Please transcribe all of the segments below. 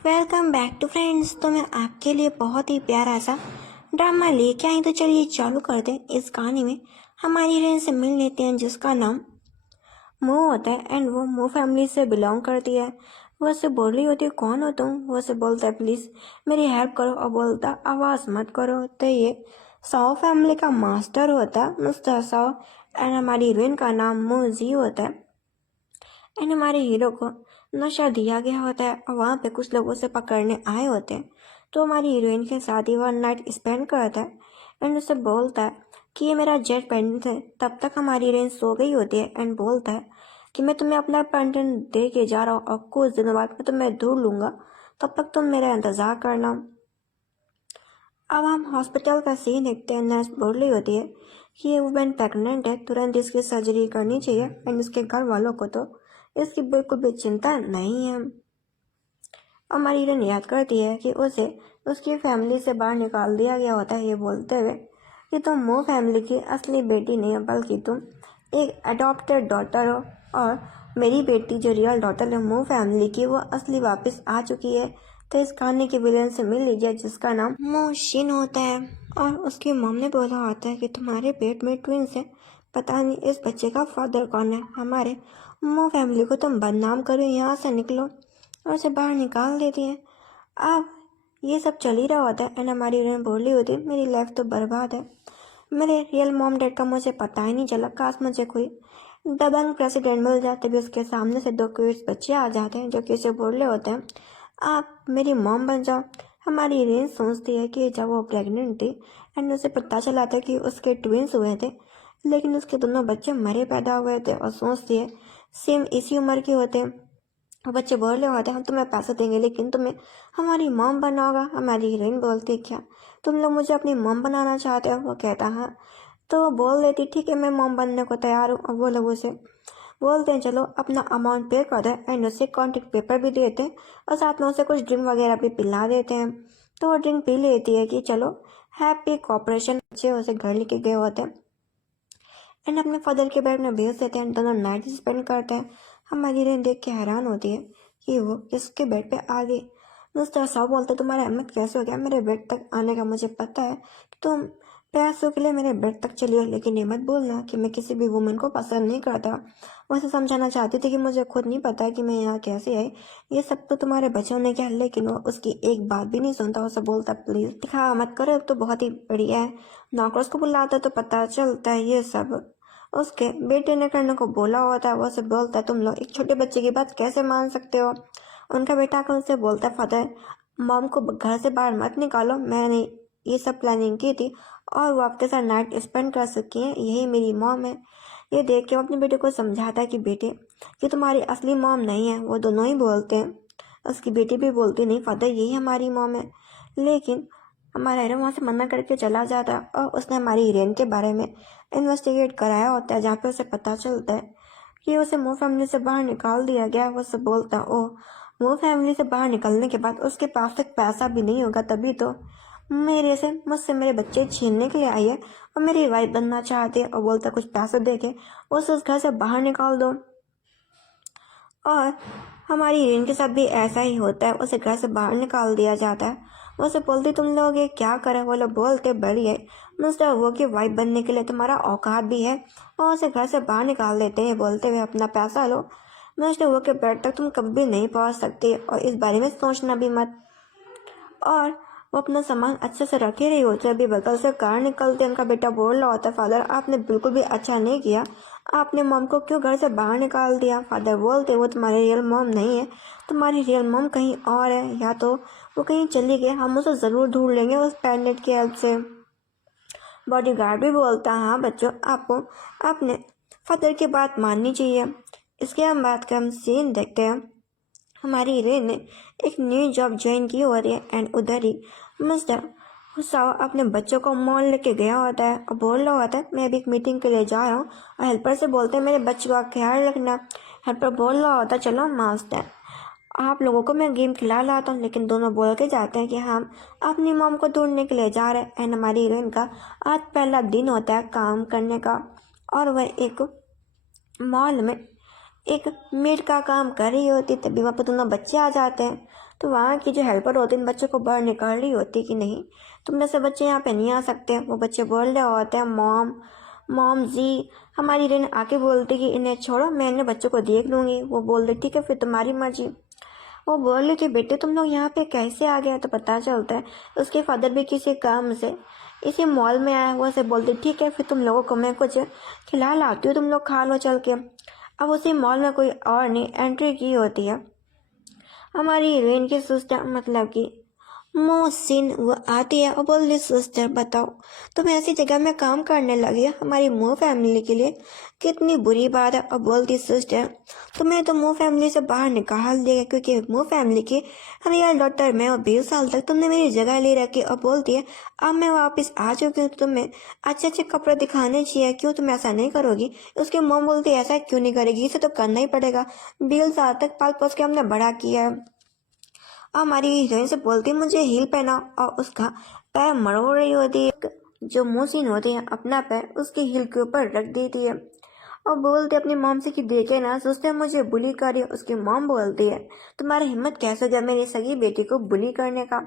Welcome back to friends. तो मैं आपके लिए बहुत ही प्यारा सा ड्रामा लेके आई, तो चलिए चालू कर दें। इस कहानी में हमारी हीरोइन से मिल लेते हैं जिसका नाम मो होता है एंड वो मो फैमिली से बिलोंग करती है। वो उससे बोल रही होती है कौन हो तुम। वो उससे बोलता है प्लीज़ मेरी हेल्प करो, और बोलता आवाज़ मत करो। तो ये साओ फैमिली का मास्टर होता है मिस्टर साओ, एंड हमारी हीरोइन का नाम मो जी होता है। एंड हमारे हीरो को नशा दिया गया होता है और वहाँ पे कुछ लोग उसे पकड़ने आए होते हैं। तो हमारी हीरोइन के साथ ही वन नाइट स्पेंड करता है एंड उसे बोलता है कि ये मेरा जेट पेंडेंट है। तब तक हमारी हीरोइन सो गई होती है एंड बोलता है कि मैं तुम्हें अपना पेंडेंट दे के जा रहा हूँ और कुछ दिनों बाद मैं तुम्हें ढूंढ लूँगा, तब तक तुम मेरा इंतज़ार करना। अब हम हॉस्पिटल का सीन देखते हैं। नर्स बोल रही होती है कि ये वुमेन प्रेग्नेंट है, तुरंत इसकी सर्जरी करनी चाहिए एंड इसके घर वालों को तो इसकी बिल्कुल भी चिंता नहीं है। हमारी हीरोइन याद करती है कि उसे उसकी फैमिली से बाहर निकाल दिया गया होता है, ये बोलते हुए कि तुम मो फैमिली की असली बेटी नहीं हो, बल्कि तुम एक अडॉप्टेड डॉटर हो, और मेरी बेटी जो रियल डॉटर है मो फैमिली की, वो असली वापस आ चुकी है। तो इस कहानी के विलेन से मिल लीजिए जिसका नाम मोशिन होता है। और उसकी मॉम ने बोला होता है कि तुम्हारे पेट में ट्विंस है, पता नहीं इस बच्चे का फादर कौन है, हमारे मो फैमिली को तुम बदनाम करो, यहाँ से निकलो, और उसे बाहर निकाल देती है। अब ये सब चल ही रहा होता है एंड हमारी हीरोइन बोल रही होती है मेरी लाइफ तो बर्बाद है, मेरे रियल मॉम डैड का मुझे पता ही नहीं चला, काश मुझे कोई दबंग प्रेसिडेंट मिल जाए। तभी उसके सामने से दो क्यूट बच्चे आ जाते हैं जो कि उसे बोल रहे होते हैं आप मेरी मॉम बन जाओ। हमारी हीरोइन सोचती है कि जब वो प्रेग्नेंट थी एंड उसे पता चला था कि उसके ट्विंस हुए थे, लेकिन उसके दोनों बच्चे मरे पैदा हुए थे, और सोचती है सेम इसी उम्र के होते हैं। बच्चे बोल रहे होते हैं हम तुम्हें पैसे देंगे लेकिन तुम्हें हमारी मॉम बनना होगा। हमारी हीरोइन बोलती है क्या तुम लोग मुझे अपनी मॉम बनाना चाहते हो। वो कहता हाँ। तो वो बोल देती ठीक है मैं मॉम बनने को तैयार हूँ। और वो लोग उसे बोलते हैं चलो अपना अमाउंट पे कर दे एंड उसे कॉन्ट्रैक्ट पेपर भी देते हैं, और साथ में उसे कुछ ड्रिंक वगैरह भी पिला देते हैं। तो वो ड्रिंक पी लेती है कि चलो हैप्पी कॉपरेशन। बच्चे उसे घर लेके गए होते हैं एंड अपने फादर के बेड में भेज देते हैं। दोनों नाइट स्पेंड करते हैं। हमारी हीरोइन देख के हैरान होती है कि वो किसके बेड पे आ गई। मिस्टर साहब बोलते तुम्हारा हिम्मत कैसे हो गया मेरे बेड तक आने का, मुझे पता है कि तुम पैसों के लिए मेरे बेड तक चली हो, लेकिन ये मत बोलना कि मैं किसी भी वुमन को पसंद नहीं करता। वो उसे समझाना चाहती थी कि मुझे खुद नहीं पता कि मैं यहाँ कैसे आई, ये सब तो तुम्हारे बच्चों ने किया, लेकिन वो उसकी एक बात भी नहीं सुनता। उसे बोलता प्लीज दिखा मत करो, अब तो बहुत ही बढ़िया है, नौकरों को बुलाता तो पता चलता है ये सब उसके बेटे ने करने को बोला हुआ था। वो उसे बोलता है तुम लोग एक छोटे बच्चे की बात कैसे मान सकते हो। उनका बेटा आकर उनसे बोलता है फादर मॉम को घर से बाहर मत निकालो, मैंने ये सब प्लानिंग की थी और वो आपके साथ नाइट स्पेंड कर सकी है, यही मेरी मॉम है। ये देख के वो अपने बेटे को समझाता है कि बेटे ये तुम्हारी असली मॉम नहीं है। वो दोनों ही बोलते हैं, उसकी बेटी भी बोलती नहीं फादर यही हमारी मॉम है। लेकिन हमारा हीरो वहाँ से मना करके चला जाता है और उसने हमारी हीरोइन के बारे में इन्वेस्टिगेट कराया होता है, जहाँ पे उसे पता चलता है कि उसे मो फैमिली से बाहर निकाल दिया गया। वो उससे बोलता है ओ मो फैमिली से बाहर निकलने के बाद उसके पास तक पैसा भी नहीं होगा, तभी तो मेरे से मुझसे मेरे बच्चे छीनने के लिए आई है और मेरी वाइफ बनना चाहती है। और बोलता कुछ पैसे दे के उसे उस घर से बाहर निकाल दो। और हमारी हीरोइन के साथ भी ऐसा ही होता है, उसे घर से बाहर निकाल दिया जाता है। वो उसे बोलती तुम लोग ये क्या करें। वो लोग बोलते बढ़िया मिस्टर वो की वाइफ बनने के लिए तुम्हारा औकात भी है, और उसे घर से बाहर निकाल देते हैं बोलते हुए अपना पैसा लो, मिस्टर वो के बेड तक तुम कभी नहीं पहुंच सकती और इस बारे में सोचना भी मत। और वो अपना सामान अच्छे से रख ही रही होती है, अभी बगल से कार निकलते उनका बेटा बोल रहा होता है फादर आपने बिल्कुल भी अच्छा नहीं किया, आपने मॉम को क्यों घर से बाहर निकाल दिया। फादर बोलते वो तुम्हारी रियल मॉम नहीं है, तुम्हारी रियल मॉम कहीं और है, या तो वो कहीं चली गई, हम उसे ज़रूर ढूंढ लेंगे उस पैंडेट की हेल्प से। बॉडीगार्ड भी बोलता है हाँ बच्चों आपको अपने फादर की बात माननी चाहिए। इसके हम बात कर हम सीन देखते हैं। हमारी हीरोइन ने एक न्यू जॉब ज्वाइन की होती है एंड उधर ही मिस्टर साव अपने बच्चों को मॉल लेके गया होता है और बोल रहा होता है मैं अभी एक मीटिंग के लिए जा रहा हूँ, और हेल्पर से बोलते हैं मेरे बच्चों का ख्याल रखना। हेल्पर बोल रहा होता है चलो मास्टर आप लोगों को मैं गेम खिला लाता हूँ, लेकिन दोनों बोल के जाते हैं कि हम अपनी मॉम को ढूंढने के लिए जा रहे हैं। एंड हमारी हीरोइन का आज पहला दिन होता है काम करने का, और वह एक मॉल में एक मेड का काम कर रही होती, तभी वहाँ पर दोनों बच्चे आ जाते हैं। तो वहाँ की जो हेल्पर होती है इन बच्चों को बाहर निकाल रही होती कि नहीं, तुम जैसे बच्चे यहाँ पे नहीं आ सकते। वो बच्चे बोल रहे होते हैं मॉम मॉम जी। हमारी रिन आके बोलती कि इन्हें छोड़ो, मैं इन्हें बच्चों को देख लूँगी। वो बोल रही ठीक है फिर तुम्हारी मर्जी। वो बोल रही कि बेटे तुम लोग यहाँ पे कैसे आ गए। तो पता चलता है उसके फादर भी किसी काम से इसी मॉल में आया हुआ। से बोलते ठीक है फिर तुम लोगों को मैं कुछ खिला लाती हूँ, तुम लोग खा लो चल के। अब उसी मॉल में कोई और ने एंट्री की होती है। हमारी हीरोइन की सिस्टर मतलब कि मोहसिन वो आती है और बोलती सिस्टर बताओ तुम ऐसी जगह में काम करने लगी है हमारी मोह फैमिली के लिए, कितनी बुरी बात है। और बोलती सिस्टर तुम्हें तो मोह फैमिली से बाहर निकाल दिया क्योंकि मोह फैमिली की रियल डॉटर मैं और 20 साल तक तुमने मेरी जगह ले रखी। और बोलती है अब मैं वापस आ चुकी हूँ तो तुम्हें अच्छे अच्छे कपड़े दिखाने चाहिए, क्यों तुम ऐसा नहीं करोगी। उसकी मोम बोलती है ऐसा क्यों नहीं करेगी, इसे तो करना ही पड़ेगा, 20 साल तक पाल पोस के हमने बड़ा किया है। हमारी हीरोइन से बोलती मुझे हील पहना और उसका पैर मरोड़ रही होती है। जो मोहसिन होती है अपना पैर उसकी हील के ऊपर रख देती है और बोलते अपनी मॉम से कि देखे ना सोचते मुझे बुली कर रही है। उसकी मॉम बोलती है तुम्हारी हिम्मत कैसे हो गया मेरी सगी बेटी को बुली करने का।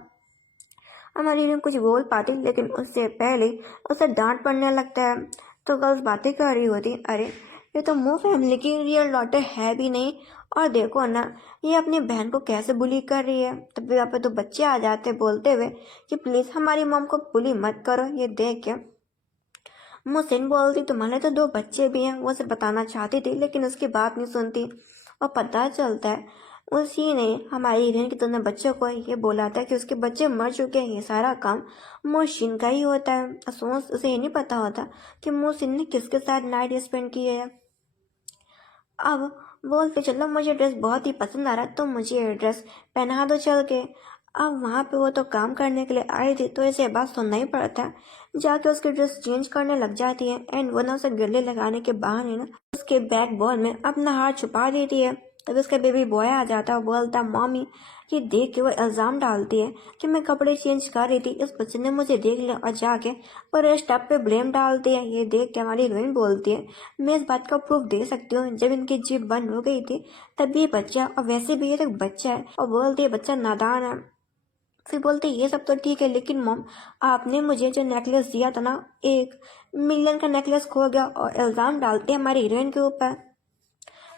हमारी हीरोइन कुछ बोल पाती लेकिन उससे पहले उसे डांट पड़ने लगता है। तो गर्ल्स बातें कर रही होती अरे ये तो मोह फैमिली की रियल डॉटर है भी नहीं, और देखो ना ये अपनी बहन को कैसे बुली कर रही है। तब यहाँ पे तो बच्चे आ जाते बोलते हुए कि प्लीज हमारी मॉम को बुली मत करो। ये देख के मोहसिन बोलती तुम्हारे तो 2 बच्चे भी हैं, वो उसे बताना चाहती थी लेकिन उसकी बात नहीं सुनती। और पता चलता है उसी ने हमारी हीरोइन के दोनों बच्चों को ये बोला था कि उसके बच्चे मर चुके हैं, ये सारा काम मोहसिन का ही होता है। अफसोस उसे ये नहीं पता होता कि मोहसिन ने किसके साथ नाइट स्पेंड की है। अब बोलते चलो मुझे ड्रेस बहुत ही पसंद आ रहा है तो मुझे ये ड्रेस पहना दो चल के। अब वहाँ पे वो तो काम करने के लिए आई थी तो इसे बात सुनना ही पड़ता है। जाके उसकी ड्रेस चेंज करने लग जाती है एंड वो ना उसे गले लगाने के बहाने ना उसके बैकबोन में अपना हाथ छुपा देती है। तब उसका बेबी बॉय आ जाता है और बोलता मॉमी। ये देख के वो इल्ज़ाम डालती है कि मैं कपड़े चेंज कर रही थी, इस बच्चे ने मुझे देख लिया, और जाके वो रेस्ट पे ब्लेम डालती है। ये देख के हमारी हीरोइन बोलती है मैं इस बात का प्रूफ दे सकती हूँ, जब इनकी जीभ बंद हो गई थी तब ये बच्चा, और वैसे भी ये तो बच्चा है। और बोलती है बच्चा नादान है। फिर बोलते ये सब तो ठीक है लेकिन मॉम आपने मुझे जो नेकलेस दिया था ना 1 मिलियन का नेकलेस खो गया। और इल्ज़ाम डालते हैं हमारी हीरोइन के ऊपर।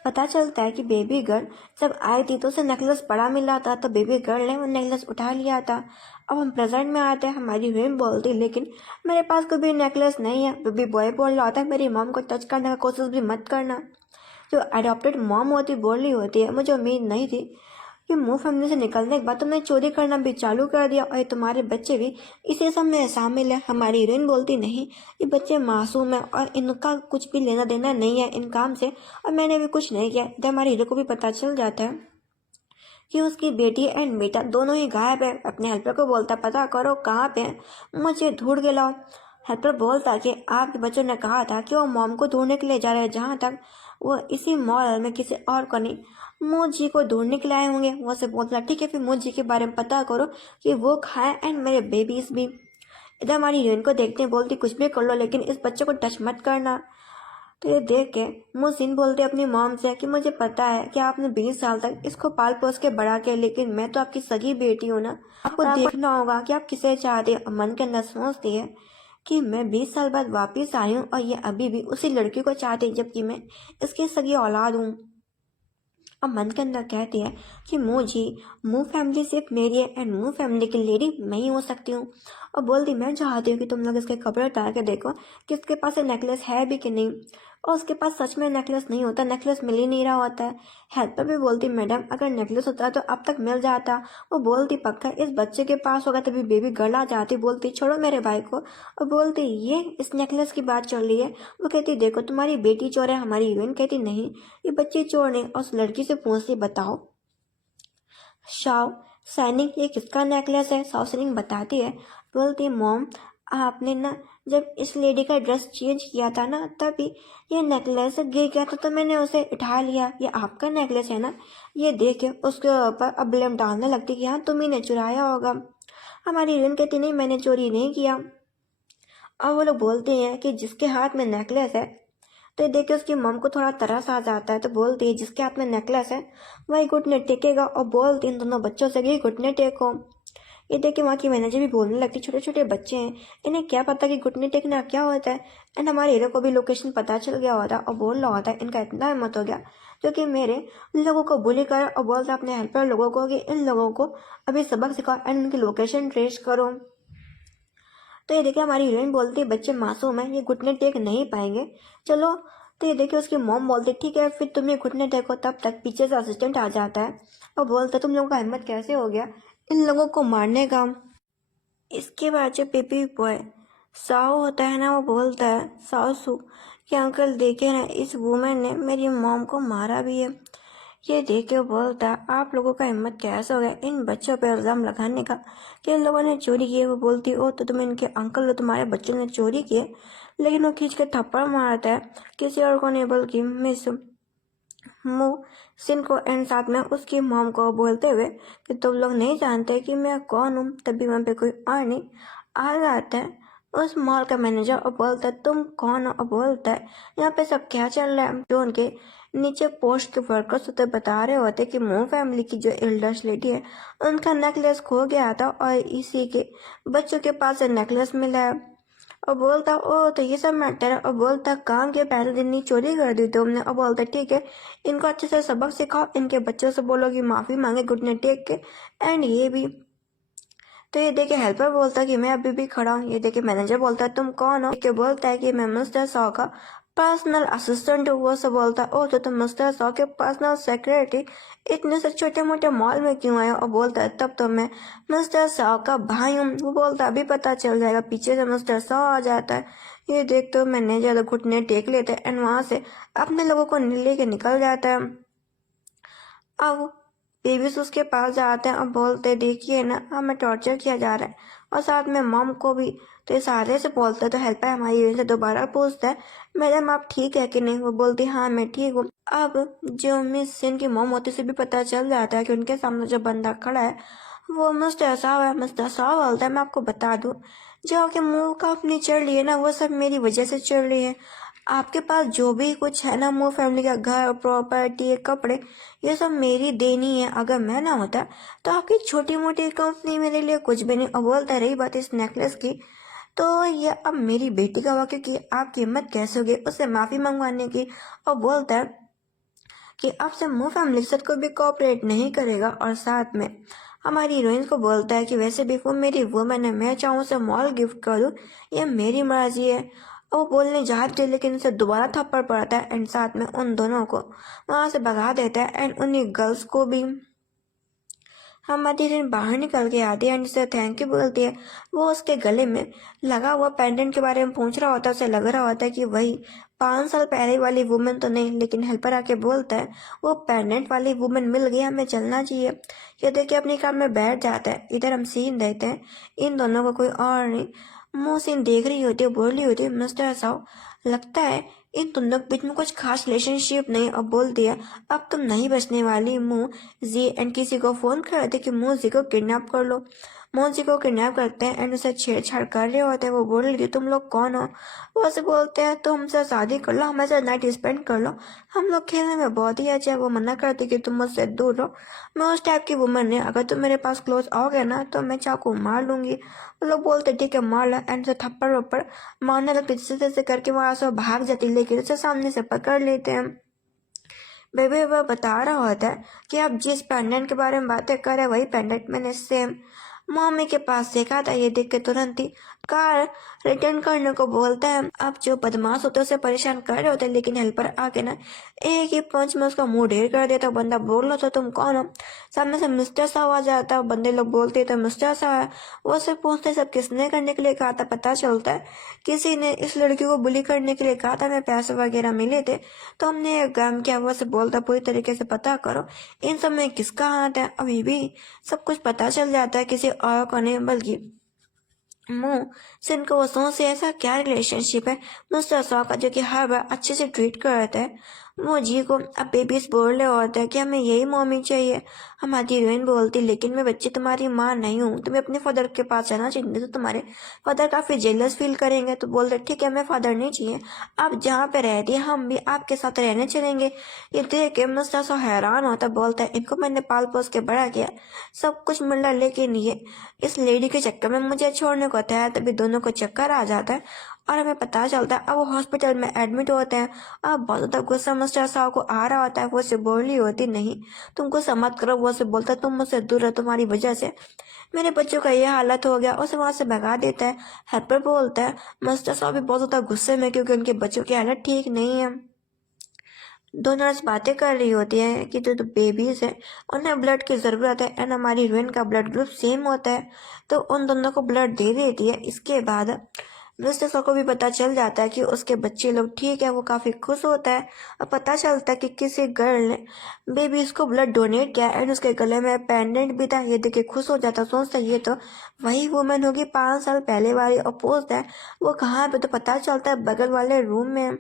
पता चलता है कि बेबी गर्ल जब आई थी तो उसे नेकलेस बड़ा मिला था तो बेबी गर्ल ने वो नेकलेस उठा लिया था। अब हम प्रेजेंट में आते हैं, हमारी हीरोइन बोलती लेकिन मेरे पास कोई भी नेकलेस नहीं है। बेबी बॉय बोल रहा होता है मेरी मॉम को टच करने का कोशिश भी मत करना। जो अडॉप्टेड मॉम होती बोल रही होती है मुझे उम्मीद नहीं थी कि मुंह फैमिली से निकलने के बाद तुमने चोरी करना भी चालू कर दिया और ये तुम्हारे बच्चे भी इसी सब में शामिल है। हमारी हीरोइन बोलती नहीं ये बच्चे मासूम है और इनका कुछ भी लेना देना नहीं है इन काम से, और मैंने भी कुछ नहीं किया। इधर हमारी हीरो को भी पता चल जाता है कि उसकी बेटी एंड बेटा दोनों ही गायब है। अपने हेल्पर को बोलता पता करो कहाँ पे है, मुझे ढूंढ के लाओ। हेल्पर बोलता कि आपके बच्चों ने कहा था कि वो मॉम को ढूंढने के लिए जा रहे हैं, जहाँ तक वो इसी मॉल में किसी और को नहीं मोजी को ढूंढने के लिए आए होंगे। वो से बोलता ठीक है फिर मोजी के बारे में पता करो कि वो खाए एंड मेरे बेबीज भी। इधर हमारी हीरोइन को देखते हैं बोलती कुछ भी कर लो लेकिन इस बच्चे को टच मत करना। तो ये देख के मोहसिन बोलते अपनी मॉम से कि मुझे पता है कि आपने 20 साल तक इसको पाल पोस के बड़ा किया लेकिन मैं तो आपकी सगी बेटी हूँ ना, आपको देखना होगा कि आप किसे चाहते हो। मन के अंदर सोचती है कि मैं 20 साल बाद वापिस आई हूँ और ये अभी भी उसी लड़की को चाहती है जबकि मैं इसकी सगी औलाद हूँ। अब मन के अंदर कहती है कि मुझे मुँह फैमिली सिर्फ मेरी है एंड मुँह फैमिली की लेडी मैं ही हो सकती हूँ। और बोलती मैं चाहती हूँ कि तुम लोग इसके कपड़े उतार के देखो कि उसके पास नेकलेस है भी कि नहीं। और उसके पास सच में नेकलेस नहीं होता, नेकलेस मिल ही नहीं रहा होता है। हेल्पर भी बोलती मैडम अगर नेकलेस होता तो अब तक मिल जाता। वो बोलती पक्का इस बच्चे के पास होगा तभी बेबी गर्ल आ जाती। बोलती छोड़ो मेरे भाई को। और बोलती ये इस नेकलेस की बात चल रही है। वो कहती देखो तुम्हारी बेटी चोर है। हमारी हीरोइन कहती नहीं ये बच्चे चोर नहीं। और उस लड़की से पूछती बताओ शाओ सैनिक ये किसका नेकलेस है। शाओ सैनिक बताती है बोलती मॉम आपने ना जब इस लेडी का ड्रेस चेंज किया था ना तभी ये नेकलेस गिर गया था तो मैंने उसे उठा लिया, ये आपका नेकलेस है ना। ये देख के उसके ऊपर अब ब्लेम डालने लगती कि हाँ तुम्ही ने चुराया होगा। हमारी हीरोइन कहती नहीं मैंने चोरी नहीं किया। और वो लोग बोलते हैं कि जिसके हाथ में नेकलेस है तो ये देख के उसकी मॉम को थोड़ा तरस आ जाता है, तो बोलती है जिसके हाथ में नेकलेस है वही घुटने टेकेगा, और बोलती इन दोनों बच्चों से कि घुटने टेको। ये देख के वहाँ की मैनेजर भी बोलने लगती छोटे छोटे बच्चे हैं, इन्हें क्या पता कि घुटने टेकना क्या होता है। एंड हमारे हीरो को भी लोकेशन पता चल गया होता और बोल रहा होता है इनका इतना हिम्मत हो गया जो कि मेरे लोगों को बुली कर, और बोलता अपने हेल्पर लोगों को कि इन लोगों को अभी सबक सिखाओ एंड उनकी लोकेशन ट्रेस करो। तो ये देखिए हमारी हीरोइन बोलती है बच्चे मासूम हैं, ये घुटने टेक नहीं पाएंगे, चलो। तो ये देखिए उसकी मॉम बोलती ठीक है फिर तुम ये घुटने टेको। तब तक पीछे से असिस्टेंट आ जाता है और बोलता तुम लोगों का हिम्मत कैसे हो गया इन लोगों को मारने का। इसके बाद जो बेबी बॉय साहु होता है ना, वो बोलता है सासू कि अंकल देखे ना इस वुमेन ने मेरी मॉम को मारा भी है। ये देख के वो बोलता है आप लोगों का हिम्मत कैसे हो गया इन बच्चों पर इल्ज़ाम लगाने का कि इन लोगों ने चोरी की है। वो बोलती ओ तो तुम इनके अंकल हो, तुम्हारे बच्चों ने चोरी की है। लेकिन वो खींच के थप्पड़ मारता है किसी और को नहीं बल्कि मिस सिन को, एंड साथ में उसकी मॉम को बोलते हुए कि तुम लोग नहीं जानते कि मैं कौन हूँ। तभी वहाँ पे कोई और नहीं आ जाता है उस मॉल का मैनेजर और बोलता है तुम कौन हो, और बोलता है यहाँ पे सब क्या चल रहा है। जो उनके नीचे पोस्ट के वर्कर्स होते बता रहे होते कि मो फैमिली की जो एल्डर्स लेडी है उनका नेकलेस खो गया था और इसी के बच्चों के पास नेकलेस मिला है। और बोलता ओ तो ये सब मैटर है, और बोलता काम के पहले दिन ही चोरी कर दी तुमने। और बोलता ठीक है इनको अच्छे से सबक सिखाओ, इनके बच्चों से बोलो कि माफ़ी मांगे घुटने टेक के, एंड ये भी। तो ये देखे हेल्पर बोलता कि मैं अभी भी खड़ा हूँ। ये देखे मैनेजर बोलता है तुम कौन हो, के बोलता है कि मैं मिस्टर सॉ का पर्सनल असिस्टेंट हूँ। वो सब बोलता है ओ तो तुम मिस्टर सॉ के पर्सनल सेक्रेटरी इतने से छोटे मोटे मॉल में क्यों आए हो। और बोलता है तब तो मैं मिस्टर सॉ का भाई हूँ। वो बोलता है अभी पता चल जाएगा। पीछे से मिस्टर सॉ आ जाता है। ये देख तो मैनेजर घुटने टेक लेते हैं एंड वहाँ से अपने लोगों को लेके निकल जाता है। अब बेबीज उसके पास जाते हैं और बोलते देखिए ना हमें टॉर्चर किया जा रहा है, और साथ में मॉम को भी। तो इशारे से बोलते तो हेल्पर हमारी हीरोइन से दोबारा पूछता है मैडम आप ठीक है कि नहीं। वो बोलती हाँ मैं ठीक हूँ। अब जो मिस सिन की मॉम होती से भी पता चल जाता है कि उनके सामने जो बंदा खड़ा है वो मिस्टर साहब है। मिस्टर साहब बोलता है मैं आपको बता दूँ जो कि मुँह का अपनी चढ़ रही है ना वो सब मेरी वजह से चढ़ रही है। आपके पास जो भी कुछ है ना मो फैमिली का घर प्रॉपर्टी कपड़े ये सब मेरी देनी है। अगर मैं ना होता तो आपकी छोटी मोटी कंपनी मेरे लिए कुछ भी नहीं। और बोलता रही बात इस नेकलेस की तो ये अब मेरी बेटी का हुआ क्योंकि आपकी हिम्मत कैसे होगी उससे माफ़ी मंगवाने की। और बोलता है कि आपसे मो फैमिली के साथ कोई भी कोऑपरेट नहीं करेगा। और साथ में हमारी हीरोइन को बोलता है कि वैसे भी वो मेरी वुमन है, मैं चाहूँ उसे मॉल गिफ्ट करूँ ये मेरी मर्जी है। और वो बोलने जाती है लेकिन उसे दोबारा थप्पड़ पड़ता है एंड साथ में उन दोनों को वहाँ से भगा देता है एंड उन्हीं गर्ल्स को भी। हमारी हीरोइन बाहर निकल के आती है एंड उसे थैंक यू बोलती है। वो उसके गले में लगा हुआ पेंडेंट के बारे में पूछ रहा होता है। उसे लग रहा होता है कि वही 5 साल पहले वाली वुमेन तो नहीं, लेकिन हेल्पर आके बोलता है वो पेंडेंट वाली वुमेन मिल गई, हमें चलना चाहिए। ये देखिए अपनी कार में बैठ जाता है। इधर हम सीन देखते हैं इन दोनों को कोई और नहीं मोहसिन देख रही होती है, बोल रही होती है मिस्टर साहब लगता है इन दोनों के बीच में कुछ खास रिलेशनशिप नहीं। अब बोल दिया अब तुम नहीं बचने वाली मुँह जी, एंड किसी को फोन कर रहे थे कि मुँह जी को किडनैप कर लो। मोजी को किडनैप करते हैं एंड उसे छेड़छाड़ कर रहे होते हैं। वो बोल रही थी तुम लोग कौन हो। वो ऐसे बोलते हैं तो हमसे शादी कर लो, हमारे साथ नाइट स्पेंड कर लो, हम लोग खेलने में बहुत ही अच्छे हैं। वो मना करती कि तुम मुझसे दूर रहो, मैं उस टाइप की वुमन नहीं, अगर तुम मेरे पास क्लोज आओगे ना तो मैं चाकू मार लूंगी। वो लोग बोलते ठीक है मार लो एंड से थप्पड़ वप्पड़ मारने लगती, जैसे जैसे करके वहाँ से भाग जाती लेकिन उसे सामने से पकड़ लेते हैं। बेबी वह बता रहा होता है कि आप जिस पेंडेंट के बारे में बातें कर रहे वही पेंडेंट मैंने सेम मम्मी के पास देखा था। ये देख के तुरंत ही कार रिटर्न करने को बोलता है। अब जो बदमाश होते उसे परेशान कर रहे होते लेकिन हेल्पर आके ना एक ही पंच में उसका मुंह ढेर कर देता। बंदा बोल रहा था तुम कौन हो, सामने से मिस्टर साहब आ जाता है। बंदे लोग बोलते तो मिस्टर साहब, वो से पूछते सब किसने करने के लिए कहा था। पता चलता है किसी ने इस लड़की को बुली करने के लिए कहा था, मैं पैसे वगैरह मिले थे तो हमने एक काम किया। वो से बोलता पूरी तरीके से पता करो इन सब में किसका हाथ है। अभी भी सब कुछ पता चल जाता है किसी और को नहीं बल्कि मुँह से इनको सौ से ऐसा क्या रिलेशनशिप है मिस्टर सौ का जो कि हर बार अच्छे से ट्रीट कर रहता है। वो जी को अब बेबीज बोल रहे होते हैं कि हमें यही मम्मी चाहिए। हमारी हीरोइन बोलती लेकिन मैं बच्ची तुम्हारी माँ नहीं हूँ, तुम्हें अपने फादर के पास जाना चाहिए, तो तुम्हारे फादर काफी जेलस फील करेंगे। तो बोलते ठीक है हमें फादर नहीं चाहिए, आप जहाँ पे रहती है हम भी आपके साथ रहने चलेंगे। ये देख के मुस्तासा हैरान होता, बोलता है इनको मैंने पाल पोस के बड़ा किया, सब कुछ मिल रहा, लेकिन ये इस लेडी के चक्कर में मुझे छोड़ने को तैयार। तभी दोनों को चक्कर आ जाता है और हमें पता चलता है अब वो हॉस्पिटल में एडमिट होते हैं। अब बहुत ज़्यादा गुस्सा मिस्टर साहब को आ रहा होता है। वो उसे बोल रही होती नहीं तुम गुस्सा मत करो। वो उसे बोलता तुम मुझसे दूर रहो, तुम्हारी वजह से मेरे बच्चों का ये हालत हो गया। उसे वहां से भगा देता है। हेल्पर बोलता है मिस्टर साहब भी बहुत ज़्यादा गुस्से में क्योंकि उनके बच्चों की हालत ठीक नहीं है। दो नर्स बातें कर रही होती है कि जो बेबीज है उन्हें ब्लड की ज़रूरत है एंड हमारी हीरोइन का ब्लड ग्रुप सेम होता है, तो उन दोनों को ब्लड दे देती है। इसके बाद मिस्टर सर को भी पता चल जाता है कि उसके बच्चे लोग ठीक है। वो काफ़ी खुश होता है और पता चलता है कि किसी गर्ल ने बेबीज को ब्लड डोनेट किया एंड उसके गले में पेंडेंट भी था। ये देख के खुश हो जाता, सोचता ये तो वही वुमेन होगी 5 साल पहले वाली। और पूछता है वो कहाँ पे, तो पता चलता है बगल वाले रूम में।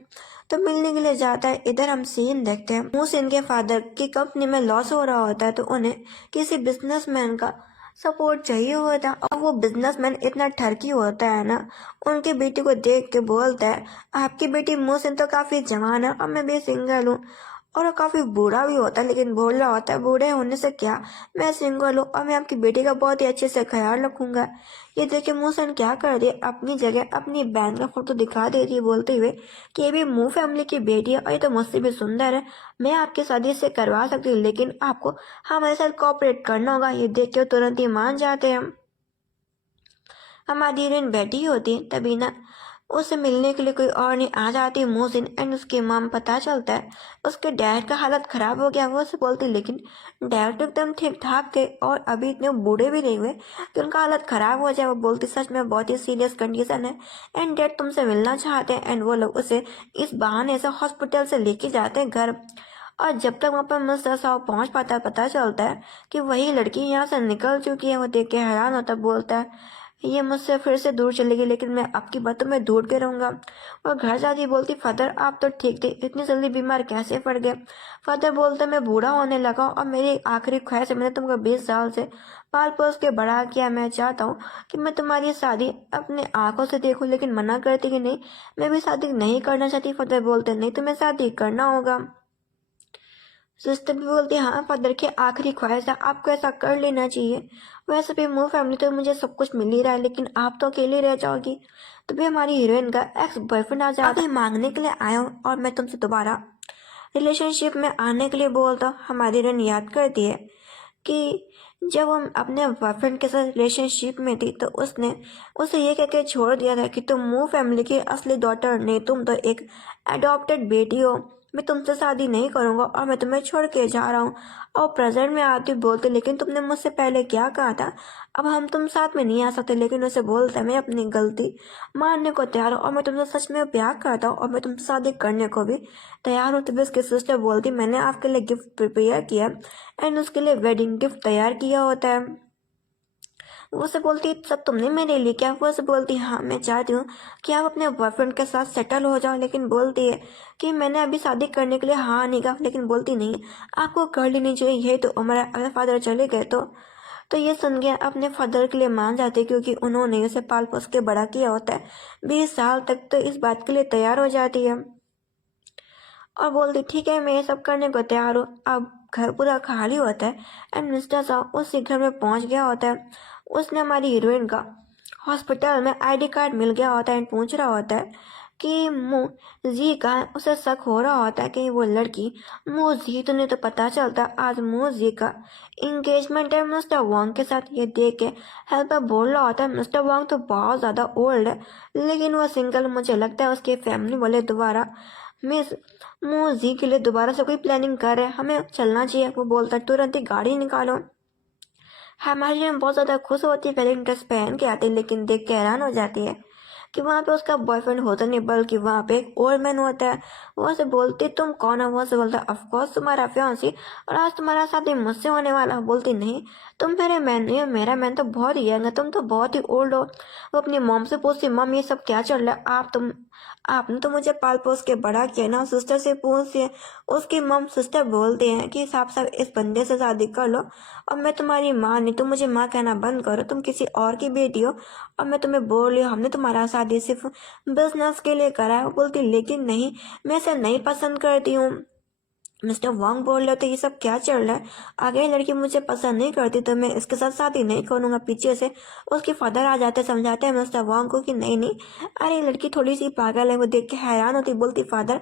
तो मिलने के लिए जाता है। इधर हम सीन देखते हैं मोहसिन के फादर की कंपनी में लॉस हो रहा होता है, तो उन्हें किसी बिजनेसमैन का सपोर्ट चाहिए होता है। और वो बिजनेसमैन इतना ठरकी होता है ना, उनकी बेटी को देख के बोलता है आपकी बेटी मोहसिन तो काफ़ी जवान है और मैं भी सिंगल हूँ। और वो काफ़ी बूढ़ा भी होता है लेकिन बोल रहा होता है बूढ़े होने से क्या, मैं सिंगल हूँ और मैं आपकी बेटी का बहुत ही अच्छे से ख्याल रखूंगा। ये देखे मोहसिन क्या कर रही है, अपनी जगह अपनी बहन का फोटो दिखा दे रही है बोलते हुए कि ये भी मुंह फैमिली की बेटी है और ये तो मुझसे भी सुंदर है, मैं आपकी शादी इससे करवा सकती हूँ, लेकिन आपको हमारे साथ कोऑपरेट करना होगा। ये देख के तुरंत ही मान जाते हैं। हमारी हीरोइन बैठी होती है, तभी ना उसे मिलने के लिए कोई और नहीं आ जाती मोहसिन एंड उसकी मम। पता चलता है उसके डैड का हालत खराब हो गया। वो उसे बोलती लेकिन डैड तो एकदम ठीक ठाक थे और अभी इतने बूढ़े भी नहीं हुए कि उनका हालत खराब हो जाए। वो बोलती सच में बहुत ही सीरियस कंडीशन है एंड डैड तुमसे मिलना चाहते हैं। एंड वो लोग उसे इस बहाने से हॉस्पिटल से लेके जाते हैं घर। और जब तक वहाँ पर मिस्टर साहब पहुँच पाता है, पता चलता है कि वही लड़की यहाँ से निकल चुकी है। वो देख के हैरान होता, बोलता है ये मुझसे फिर से दूर चलेगी, लेकिन मैं आपकी बातों में ढूंढ के रहूंगा। और घर जाती बोलती फादर आप तो ठीक थे, इतनी जल्दी बीमार कैसे पड़ गए। फादर बोलते मैं बूढ़ा होने लगा और मेरी आखिरी ख्वाहिश है, मैंने तुमको 20 साल से पाल पोस के बड़ा किया। मैं चाहता हूँ कि मैं तुम्हारी शादी अपने आंखों से देखूं, लेकिन मना करती कि नहीं मैं भी शादी नहीं करना चाहती। फादर बोलते नहीं तुम्हें शादी करना होगा। सिस्टर भी बोलती है हाँ फादर की आखिरी ख्वाहिश है, आपको ऐसा कर लेना चाहिए। वैसे भी मूव फैमिली तो मुझे सब कुछ मिल ही रहा है, लेकिन आप तो अकेले रह जाओगी। तो भी हमारी हीरोइन का एक्स बॉयफ्रेंड आ जाता है, मांगने के लिए आया हूँ और मैं तुमसे दोबारा रिलेशनशिप में आने के लिए बोलता हूँ। हमारी हीरोइन याद करती है कि जब हम अपने बॉयफ्रेंड के साथ रिलेशनशिप में थी तो उसने उसे ये कह के छोड़ दिया था कि तुम मूव फैमिली की असली डॉटर नहीं, तुम तो एक एडॉप्टेड बेटी हो, मैं तुमसे शादी नहीं करूंगा और मैं तुम्हें छोड़ के जा रहा हूँ। और प्रेजेंट में आती बोलते लेकिन तुमने मुझसे पहले क्या कहा था, अब हम तुम साथ में नहीं आ सकते। लेकिन उसे बोलता मैं अपनी गलती मानने को तैयार हूँ और मैं तुमसे सच में प्यार करता हूँ और मैं तुमसे शादी करने को भी तैयार हूँ। तभी उसकी सिस्टर बोलती मैंने आपके लिए गिफ्ट प्रिपेयर किया एंड उसके लिए वेडिंग गिफ्ट तैयार किया होता है। वो से बोलती सब तुमने मेरे लिए किया। वो से बोलती हाँ मैं चाहती हूँ कि आप अपने बॉयफ्रेंड के साथ सेटल हो जाओ, लेकिन बोलती है कि मैंने अभी शादी करने के लिए हाँ नहीं कहा। लेकिन बोलती नहीं आपको कर लेनी चाहिए, यही तो उम्र है, अगर फादर चले गए तो ये सुन के अपने फादर के लिए मान जाते हैं, क्योंकि उन्होंने उसे पाल पोस के बड़ा किया होता है 20 साल तक। तो इस बात के लिए तैयार हो जाती है और बोलती ठीक है मैं ये सब करने को तैयार हूँ। अब घर पूरा खाली होता है एंड मिस्टर साहब उसी घर में पहुंच गया होता है। उसने हमारी हीरोइन का हॉस्पिटल में आईडी कार्ड मिल गया होता है एंड पूछ रहा होता है कि मुँह जी का। उसे शक हो रहा होता है कि वो लड़की मुँह जी, तो नहीं तो पता चलता आज मुँह जी का इंगेजमेंट है मिस्टर वांग के साथ। ये देख के हेल्पर बोल रहा होता है मिस्टर वांग तो बहुत ज़्यादा ओल्ड है, लेकिन वो सिंगल, मुझे लगता है उसके फैमिली वाले दोबारा मिस जी के लिए दोबारा से कोई प्लानिंग कर रहे हैं, हमें चलना चाहिए। वो बोलता है तुरंत ही गाड़ी निकालो। हमारी में बहुत ज़्यादा खुश होती है, वेडिंग ड्रेस पहन के आती है, लेकिन देख के हैरान हो जाती है कि वहाँ पे उसका बॉयफ्रेंड होता नहीं बल्कि वहाँ पे एक ओल्ड मैन होता है। वो से बोलती तुम कौन हो। वो से बोलता है ऑफकोर्स तुम्हारा फियांसी और आज तुम्हारा शादी मुझसे होने वाला। बोलती नहीं तुम मेरे मैन नहीं हो, मेरा मैन तो बहुत ही यंग है, तुम तो बहुत ही ओल्ड हो। वो अपनी मॉम से पूछती मम ये सब क्या चल रहा है, आप तुम आपने तो मुझे पाल पोस के बड़ा किया ना। सिस्टर से पूछिए। उसकी मम सिस्टर बोलते हैं कि साफ साफ इस बंदे से शादी कर लो। और मैं तुम्हारी माँ नहीं, तुम मुझे माँ कहना बंद करो। तुम किसी और की बेटी हो और मैं तुम्हें बोल रही हूँ हमने तुम्हारा शादी सिर्फ बिजनेस के लिए करा है। वो बोलती लेकिन नहीं, मैं इसे नहीं पसंद करती हूँ। मिस्टर वांग बोल रहे थे ये सब क्या चल रहा है? अगर ये लड़की मुझे पसंद नहीं करती तो मैं इसके साथ शादी नहीं करूंगा। पीछे से उसके फादर आ जाते, समझाते हैं मिस्टर वांग को कि नहीं नहीं, अरे ये लड़की थोड़ी सी पागल है। वो देख के हैरान होती, बोलती फादर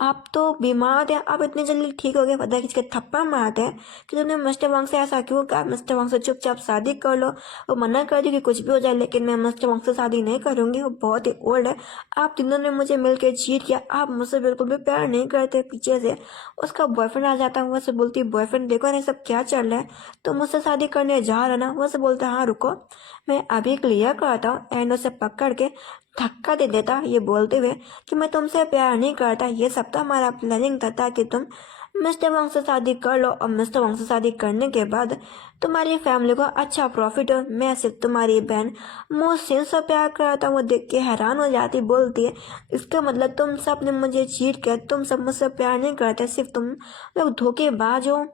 आप तो बीमार थे, आप इतनी जल्दी ठीक हो गए। फादर खींच के थप्पड़ मारते हैं कि तुमने मिस्टर वांग से ऐसा क्यों कहा? मिस्टर वांग से चुपचाप शादी कर लो। वो मना कर दी कि कुछ भी हो जाए लेकिन मैं मिस्टर वांग से शादी नहीं करूंगी, वो बहुत ही ओल्ड है। आप तीनों ने मुझे मिलकर चीट किया, आप मुझसे बिल्कुल भी प्यार नहीं करते। पीछे से उसका बॉयफ्रेंड आ जाता है। वो से बोलती है बॉयफ्रेंड देखो ना ये सब क्या चल रहा है, तो मुझसे शादी करने जा रहा ना? वो से बोलता है हाँ रुको मैं अभी क्लियर करता हूँ। एंड उसे पकड़ के धक्का दे देता, ये बोलते हुए कि मैं तुमसे प्यार नहीं करता। ये सब तो हमारा प्लानिंग था ताकि तुम मिस्टर वांग से शादी कर लो और मिस्टर वांग से शादी करने के बाद तुम्हारी फैमिली को अच्छा प्रॉफिट हो। मैं सिर्फ तुम्हारी बहन मोहसिन से प्यार करता हूँ। वो देख के हैरान हो जाती, बोलती है इसका मतलब तुम सब ने मुझे चीट किया, तुम सब मुझसे प्यार नहीं करते, सिर्फ तुम लोग धोखेबाज हो।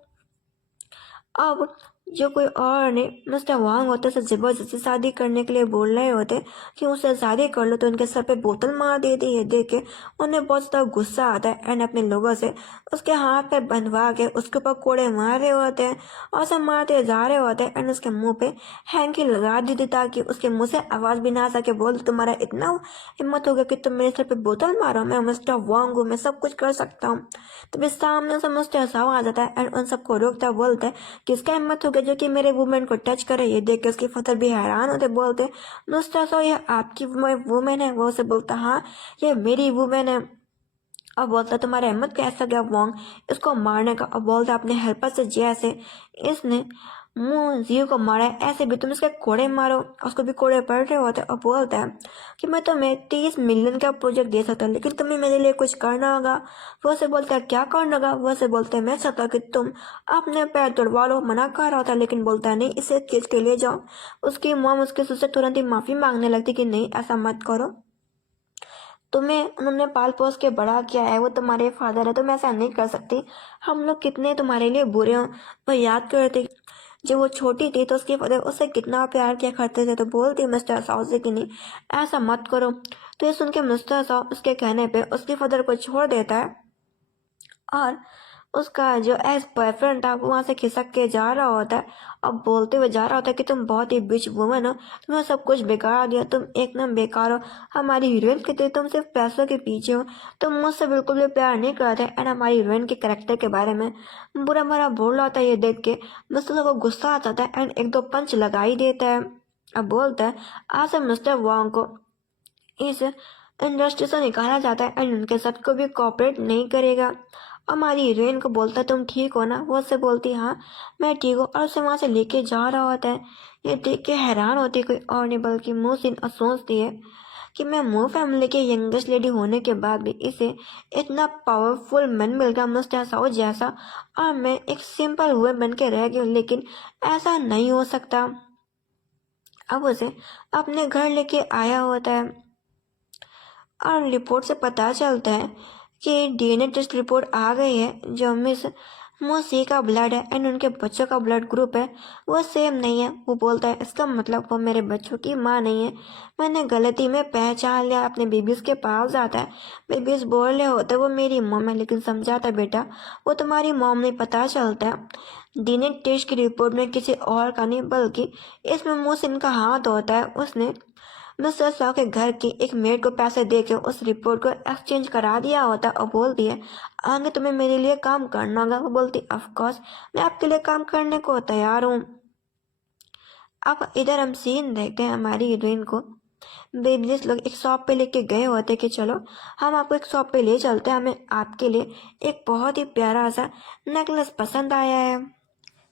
अब जो कोई और ने मिस्टर वांग होते से जबरदस्ती शादी करने के लिए बोल रहे होते कि उससे शादी कर लो तो उनके सर पे बोतल मार देती है। देख के उन्हें बहुत ज़्यादा गुस्सा आता है एंड अपने लोगों से उसके हाथ पे बंधवा के उसके ऊपर कोड़े मार रहे होते हैं और सब मारते जा रहे होते हैं एंड उसके मुंह पे हैंकी लगा दी थी ताकि उसके मुंह से आवाज़ भी ना आ सके। बोल तुम्हारा इतना हिम्मत हो गया कि तुम मेरे सर पे बोतल मारो? मैं मिस्टर वांग हूँ, मैं सब कुछ कर सकता हूँ। तभी सामने से मिस्टर साव आ जाता है एंड उन सबको रोकता, बोलता है किसका हिम्मत हो गया जो कि मेरे वुमेन को टच करे? ये देख के उसके फादर भी हैरान होते, बोलते मुस्तासा ये आपकी वुमेन है? वो से बोलता हाँ ये मेरी वुमेन है। और बोलता तुम्हारा हिम्मत कैसा गया वांग इसको मारने का? और बोलता अपने हेल्पर से जैसे इसने मुंह जीव को मारा है ऐसे भी तुम इसके कोड़े मारो। उसको भी कोड़े पड़ रहे होते और बोलता है कि मैं तुम्हें 30 मिलियन का प्रोजेक्ट दे सकता लेकिन तुम्हें मेरे लिए कुछ करना होगा। वो से बोलता है क्या करना होगा? वो से बोलता है मैं चाहता कि तुम अपने पैर तोड़वा लो। मना कर रहा होता लेकिन बोलता है नहीं, इसे खींच के ले जाओ। उसकी मॉम उसके से तुरंत ही माफी मांगने लगती कि नहीं ऐसा मत करो, तुम्हें उन्होंने पाल पोस के बड़ा किया है, वो तुम्हारे फादर है, तुम ऐसा नहीं कर सकती। हम लोग कितने तुम्हारे लिए बुरे हो। वो याद करते जब वो छोटी थी तो उसके फादर उससे कितना प्यार किया करते थे। तो बोलती मिस्टर साउ से कि नहीं ऐसा मत करो। तो ये सुन के मिस्टर साउ उसके कहने पे उसके फादर को छोड़ देता है और उसका जो एक्स बॉयफ्रेंड था वो वहाँ से खिसक के जा रहा होता है और बोलते हुए जा रहा होता है कि तुम बहुत ही बिच वुमन हो, तुमने सब कुछ बिगाड़ दिया, तुम एकदम बेकार हो। हमारी हीरोइन की तरह तुम सिर्फ पैसों के पीछे हो, तुम मुझसे बिल्कुल भी प्यार नहीं करते। एंड हमारी हीरोइन के करेक्टर के बारे में बुरा भरा बोल रहा होता है। ये देख के मिस्टर को गुस्सा आ जाता है एंड एक दो पंच लगा ही देता है। अब बोलता है आज से मिस्टर वांग को इस इंडस्ट्री से निकाला जाता है एंड उनके साथ कोई भी कॉपरेट नहीं करेगा। हमारी हीरोइन को बोलता तुम ठीक हो ना? वो उससे बोलती हाँ मैं ठीक हूँ और उसे वहाँ से लेके जा रहा होता है। ये देख के हैरान होती कोई और नहीं बल्कि मोहसिन और सोचती है कि मैं मो फैमिली के यंगेस्ट लेडी होने के बाद भी इसे इतना पावरफुल मैन मिल गया मिस्टर साउ जैसा और मैं एक सिंपल हुए बन के रह गई। लेकिन ऐसा नहीं हो सकता। अब उसे अपने घर लेके आया होता है और रिपोर्ट से पता चलता है कि डीएनए टेस्ट रिपोर्ट आ गई है। जो मिस मोसी का ब्लड है एंड उनके बच्चों का ब्लड ग्रुप है वो सेम नहीं है। वो बोलता है इसका मतलब वो मेरे बच्चों की माँ नहीं है, मैंने गलती में पहचान लिया। अपने बेबीज के पास जाता है, बेबीज बोल रहे होते वो मेरी मॉम है लेकिन समझाता बेटा वो तुम्हारी मॉम नहीं। पता चलता है डीएनए टेस्ट की रिपोर्ट में किसी और का नहीं बल्कि इसमें मोहसिन का हाथ होता है। उसने मिस्टर शाह के घर की एक मेड को पैसे देकर उस रिपोर्ट को एक्सचेंज करा दिया होता और बोल दिया आगे तुम्हें मेरे लिए काम करना होगा। वो बोलती ऑफ कोर्स मैं आपके लिए काम करने को तैयार हूँ। अब इधर हम सीन देखते हैं हमारी हीरोइन को बेबीज लोग एक शॉप पे लेके गए होते कि चलो हम आपको एक शॉप पे ले चलते हैं, हमें आपके लिए एक बहुत ही प्यारा सा नेकलेस पसंद आया है।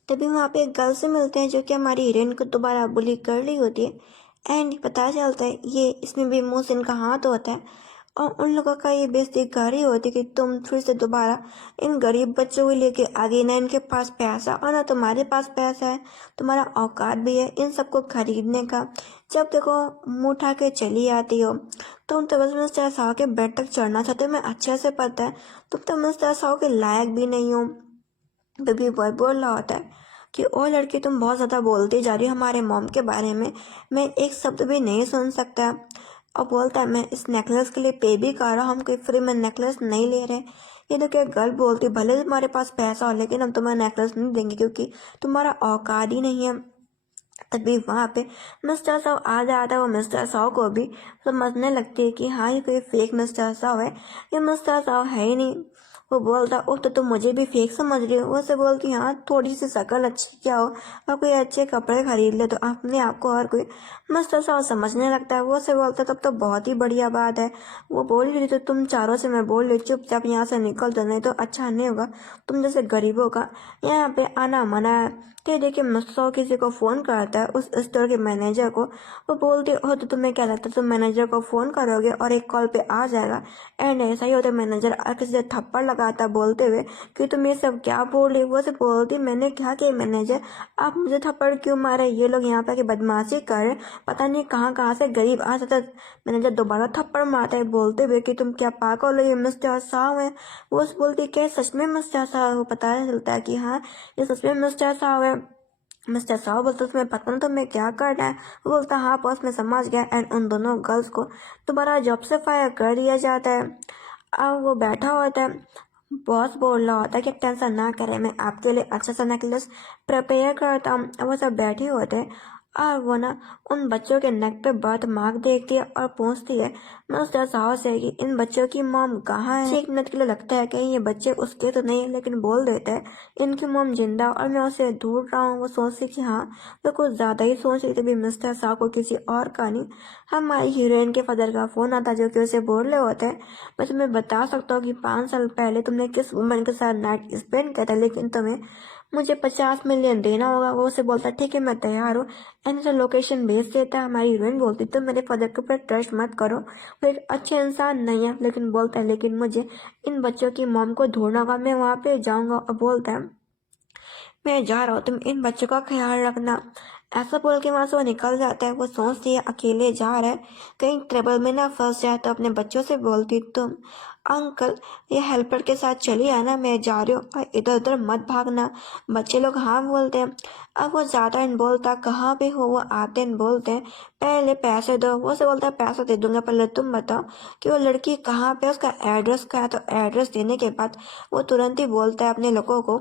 तभी वहाँ पे एक गर्ल से मिलते हैं जो कि हमारी हीरोइन को दोबारा बुली कर रही होती है एंड पता चलता है ये इसमें भी मोहसिन का हाथ होता है और उन लोगों का ये बेइज्जती कर रही होती कि तुम फिर से दोबारा इन गरीब बच्चों को लेके आगे, ना इनके पास पैसा और ना तुम्हारे पास पैसा है, तुम्हारा औकात भी है इन सबको खरीदने का। जब देखो मुंह उठा के चली आती हो। तुम तो बस मिस्टर साहब के बेड तक चढ़ना चाहते हो, मैं अच्छे से पता है। तुम तो मिस्टर साहब के लायक भी नहीं हो। बेबी बॉय बोल रहा होता है कि ओ लड़की, तुम बहुत ज़्यादा बोलती जा रही हो हमारे मॉम के बारे में, मैं एक शब्द भी नहीं सुन सकता। और बोलता है मैं इस नेकलेस के लिए पे भी कर रहा हूँ, हम कोई फ्री में नेकलेस नहीं ले रहे। ये तो क्या गर्ल बोलती, भले तुम्हारे पास पैसा हो लेकिन हम तुम्हें नेकलेस नहीं देंगे क्योंकि तुम्हारा औकात ही नहीं है। तभी वहाँ पे मिस्टर साव आ जाता है। वो मिस्टर साव को भी समझने लगती है कि हाँ ये कोई फेक मिस्टर साव है, ये मिस्टर साव है ही नहीं। वो बोलता ओ तो तुम मुझे भी फेक समझ रही हो। वो से बोलती हाँ थोड़ी सी शक्ल अच्छी क्या हो और कोई अच्छे कपड़े खरीद ले तो अपने आप को और कोई मिस्टर साव समझने लगता है। वो से बोलता तब तो बहुत ही बढ़िया बात है। वो बोल रही तो तुम चारों से मैं बोल रही चुपचाप यहाँ से निकल दो, नहीं तो अच्छा नहीं होगा, तुम जैसे गरीबों का यहाँ पे आना मना है। कि देखिए मिस्टर किसी को फ़ोन करता है उस स्टोर के मैनेजर को। वो बोलती हो तो तुम्हें क्या लगता है तुम मैनेजर को फ़ोन करोगे और एक कॉल पे आ जाएगा। एंड ऐसा ही होता है, मैनेजर किसी से थप्पड़ लगाता बोलते हुए कि तुम ये सब क्या बोल रही। वो से बोलती मैंने क्या किया मैनेजर, आप मुझे थप्पड़ क्यों मारे, ये लोग यहाँ पे की बदमाशी कर रहे, पता नहीं कहाँ कहाँ से गरीब आ जाता। मैनेजर दोबारा थप्पड़ मारता है बोलते हुए कि तुम क्या पागल हो, ये मिस्टर साहब है। वो बोलती क्या सच में मिस्टर साहब हो। पता चलता है कि हाँ ये सच में मिस्टर साहब है। मिस्टर साहब बोलते तुम्हें पता नहीं तुम्हें क्या करना है। वो बोलता हाँ बॉस मैं समझ गया। एंड उन दोनों गर्ल्स को दोबारा जॉब से फायर कर दिया जाता है। अब वो बैठा होता है, बॉस बोल रहा होता है कि टेंशन ना करें, मैं आपके लिए अच्छा सा नेकलेस प्रिपेयर करता हूँ। वो सब बैठे होते हैं और वो ना उन बच्चों के नेक पे बर्थ मार्क देखती है और पूछती है मिस्टर साहब से कि इन बच्चों की मॉम कहाँ है। एक मिनट के लिए लगता है कहीं ये बच्चे उसके तो नहीं है, लेकिन बोल देते हैं इनकी मॉम जिंदा और मैं उसे ढूंढ रहा हूँ। वो सोचती कि हाँ वो कुछ ज़्यादा ही सोच रही थी। भी मिस्टर साहब को किसी और का नहीं, हमारी हीरोइन के फादर का फ़ोन आता जो कि उसे बोल रहे होते हैं मैं तुम्हें बता सकता हूँ कि 5 साल पहले तुमने किस वुमन के साथ नाइट स्पेंड किया था, लेकिन तुम्हें मुझे 50 मिलियन देना होगा। वो उसे बोलता ठीक है मैं तैयार हूँ। एंड उसे लोकेशन भेज देता है। हमारी हीरोइन बोलती तुम मेरे फादर के ऊपर ट्रस्ट मत करो, वो एक अच्छे इंसान नहीं है। लेकिन बोलता है लेकिन मुझे इन बच्चों की मॉम को ढूंढना होगा, मैं वहाँ पे जाऊँगा। और बोलता है मैं जा रहा हूँ, तुम इन बच्चों का ख्याल रखना। ऐसा बोल के वहाँ से वो निकल जाता है। वो सोचती है अकेले जा रहा है कहीं ट्रबल में ना फंस जाए। तो अपने बच्चों से बोलती तुम अंकल ये हेल्पर के साथ चली आना, मैं जा रही हूँ और इधर उधर मत भागना। बच्चे लोग हाँ बोलते हैं। अब वो ज़्यादा इन बोलता कहाँ पे हो। वो आते इन बोलते हैं पहले पैसे दो। वो से बोलता है पैसा दे दूंगा, पहले तुम बताओ कि वो लड़की कहाँ पे, उसका एड्रेस क्या है। तो एड्रेस देने के बाद वो तुरंत ही बोलता है अपने लोगों को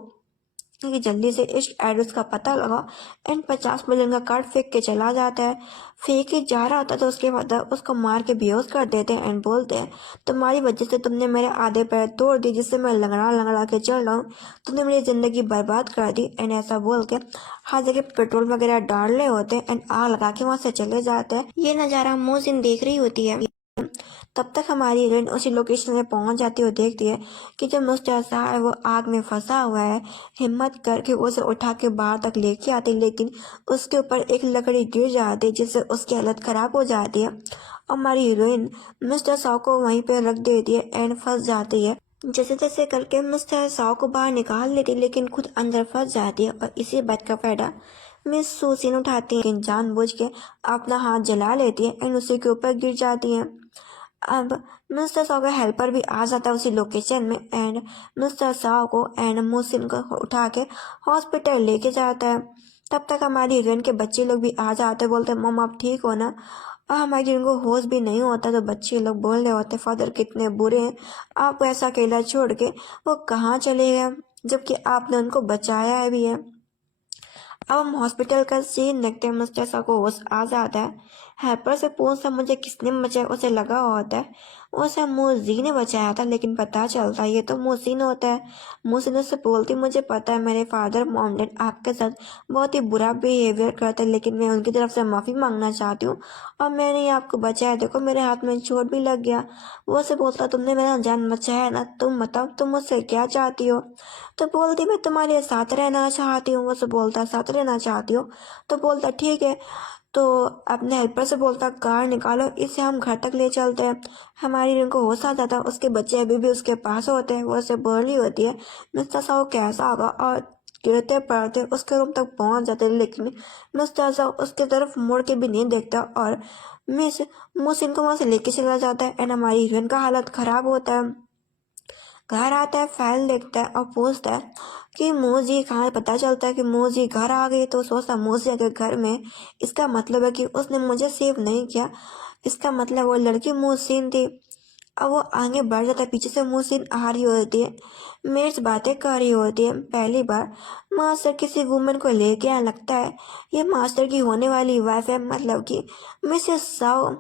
कि जल्दी से इस एड्रेस का पता लगाओ। एंड 50 मिलियन का कार्ड फेंक के चला जाता है। फेंक के जा रहा होता है तो उसके बाद उसको मार के बेहोश कर देते हैं। एंड बोलते हैं तुम्हारी वजह से तुमने मेरे आधे पैर तोड़ दिए, जिससे मैं लंगड़ा लंगड़ा के चल रहा हूँ, तुमने मेरी ज़िंदगी बर्बाद कर दी। एंड ऐसा बोल के हर जगह पेट्रोल वगैरह डाल रहे होते हैं एंड आग लगा के वहाँ से चले जाते हैं। ये नज़ारा मोहसिन देख रही होती है। तब तक हमारी हीरोइन उसी लोकेशन में पहुंच जाती है और देखती है कि जो मिस्टर साहब है वो आग में फंसा हुआ है। हिम्मत करके उसे उठा के बाहर तक लेके आती, लेकिन उसके ऊपर एक लकड़ी गिर जाती है जिससे उसकी हालत खराब हो जाती है। हमारी हीरोइन मिस्टर साहब को वहीं पे रख देती है एंड फंस जाती है। जैसे तैसे करके मिस्टर साहब को बाहर निकाल लेती है, लेकिन खुद अंदर फंस जाती है। और इसी बात का फायदा मिस सुसीन उठाती है, लेकिन जानबूझ के अपना हाथ जला लेती है एंड उसी के ऊपर गिर जाती है। अब मिस्टर साव का हेल्पर भी आ जाता है उसी लोकेशन में एंड मिस्टर साव को एंड मोहसिन को उठा के हॉस्पिटल लेके जाता है। तब तक हमारी हीरोइन के बच्चे लोग भी आ जाते हैं, बोलते हैं मम आप ठीक हो ना। और हमारी हीरोइन को होश भी नहीं होता तो बच्चे लोग बोल रहे होते फादर कितने बुरे हैं, आप ऐसा अकेला छोड़ के वो कहाँ चले गए, जबकि आपने उनको बचाया है भी है। अब हम हॉस्पिटल का सीन देखते हैं। मिस्टर सा को होश आ जाता है। हेल्पर से पूछता मुझे किसने बचाया, उसे लगा होता है उसे मोजी ने बचाया था, लेकिन पता चलता है ये तो मोहसिन होता है। मोहसिन उससे बोलती मुझे पता है मेरे फादर मॉम डैड आपके साथ बहुत ही बुरा बिहेवियर करते हैं, लेकिन मैं उनकी तरफ से माफ़ी मांगना चाहती हूँ और मैंने ही आपको बचाया, देखो मेरे हाथ में चोट भी लग गया। वो से बोलता तुमने मेरा जान बचाया ना, तुम बताओ तुम मुझसे क्या चाहती हो। तो बोलती मैं तुम्हारे साथ रहना चाहती हूँ। वो से बोलता साथ रहना चाहती हो। तो बोलता ठीक है तो अपने हेल्पर से बोलता कार निकालो, इसे हम घर तक ले चलते हैं। हमारी हीरोइन को होश आ जाता, उसके बच्चे अभी भी उसके पास होते हैं, वो उसे बोल रही होती है मिस्टर साहु कैसा होगा, और गिरते पड़ते उसके रूम तक पहुंच जाते, लेकिन मिस्टर साहु उसकी तरफ मुड़ के भी नहीं देखता और मिस मोहसिन को वहां से लेके चला जाता है। एंड हमारी हीरोइन का हालत खराब होता है। घर आता है, फाइल देखता है और पूछता है कि मोजी कहाँ है। पता चलता है कि मोजी घर आ गई, तो सोचता मोजी अगर घर में, इसका मतलब है कि उसने मुझे सेव नहीं किया, इसका मतलब वो लड़की मोहसिन थी। अब वो आगे बढ़ जाता है, पीछे से मोहसिन आ रही होती है, मेरे से बातें कर रही होती है। पहली बार मास्टर किसी वुमन को लेके आने लगता है, ये मास्टर की होने वाली वाइफ है, मतलब कि मिसेस साओ।